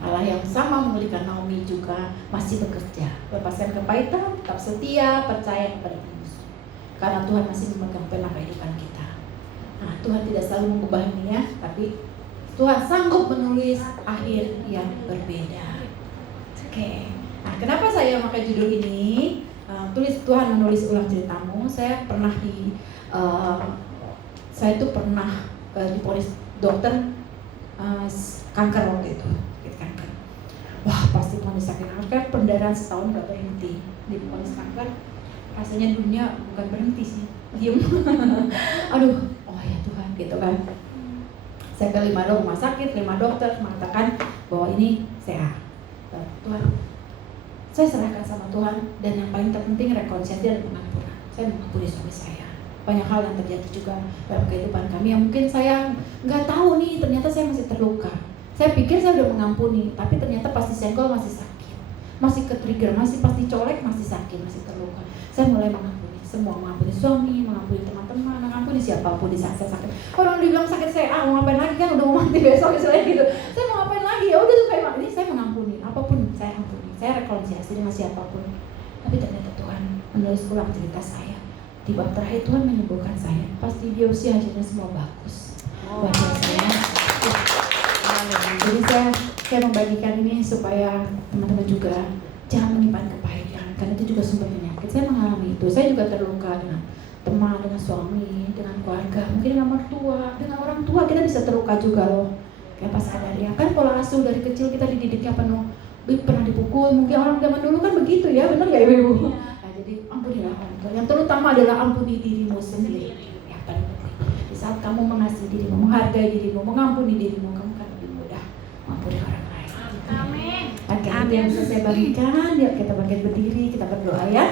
Allah yang sama memulihkan Naomi juga masih bekerja. Lepaskan kepahitan, tetap setia, percaya kepada musuh. Karena Tuhan masih memegang pena kehidupan kita. Nah, Tuhan tidak selalu mengubahnya, tapi Tuhan sanggup menulis akhir yang berbeda. Oke. Nah, kenapa saya pakai judul ini? Tulis Tuhan menulis ulang ceritamu. Saya pernah diponis dokter kanker waktu itu. Kanker. Wah, pasti ponis sakit kanker, pendarahan setahun gak berhenti. Di ponis kanker, rasanya dunia bukan berhenti sih, diem. Aduh, oh ya Tuhan, gitu kan. Saya ke 5 rumah sakit, 5 dokter mengatakan bahwa ini sehat. Tuhan, saya serahkan sama Tuhan, dan yang paling terpenting rekonsiliasi dan pengampunan. Saya mengampuni suami saya. Banyak hal yang terjadi juga dalam kehidupan kami yang mungkin saya nggak tahu nih, ternyata saya masih terluka. Saya pikir saya udah mengampuni, tapi ternyata pasti senggol masih sakit, masih ke-trigger, masih pasti colek, masih sakit, masih terluka. Saya mulai mengampuni semua, mengampuni suami, mengampuni teman-teman, mengampuni siapapun di saat saya sakit. Orang dibilang sakit saya, mau ngapain lagi kan, udah mau mati besok misalnya gitu. Saya mau ngapain lagi? Ya udah supaya ini saya mengampuni, apapun saya ampuni, saya rekonsiliasi dengan siapapun. Tapi ternyata Tuhan menulis ulang cerita saya. Di bab terakhir Tuhan menyembuhkan saya. Pasti biopsi hasilnya semua bagus. Buat saya. Jadi saya membagikan ini supaya teman-teman juga jangan menyimpan kepahitan, karena itu juga sumber penyakit. Saya mengalami itu. Saya juga terluka dengan teman, dengan suami, dengan keluarga, mungkin dengan mertua, dengan orang tua kita bisa terluka juga loh. Kayak pas sadar ya kan, pola asuh dari kecil kita dididiknya penuh, pernah dipukul. Mungkin orang zaman dulu kan begitu ya, benar nggak ibu? Nah, jadi ampunilah orang tua. Yang terutama adalah ampuni dirimu sendiri. Ya, paling penting. Di saat kamu mengasihi dirimu, menghargai dirimu, mengampuni dirimu, kamu akan lebih mudah mengampuni orang lain. Amin. Oke, itu yang bisa saya bagikan. Yuk kita bangkit berdiri, kita berdoa ya.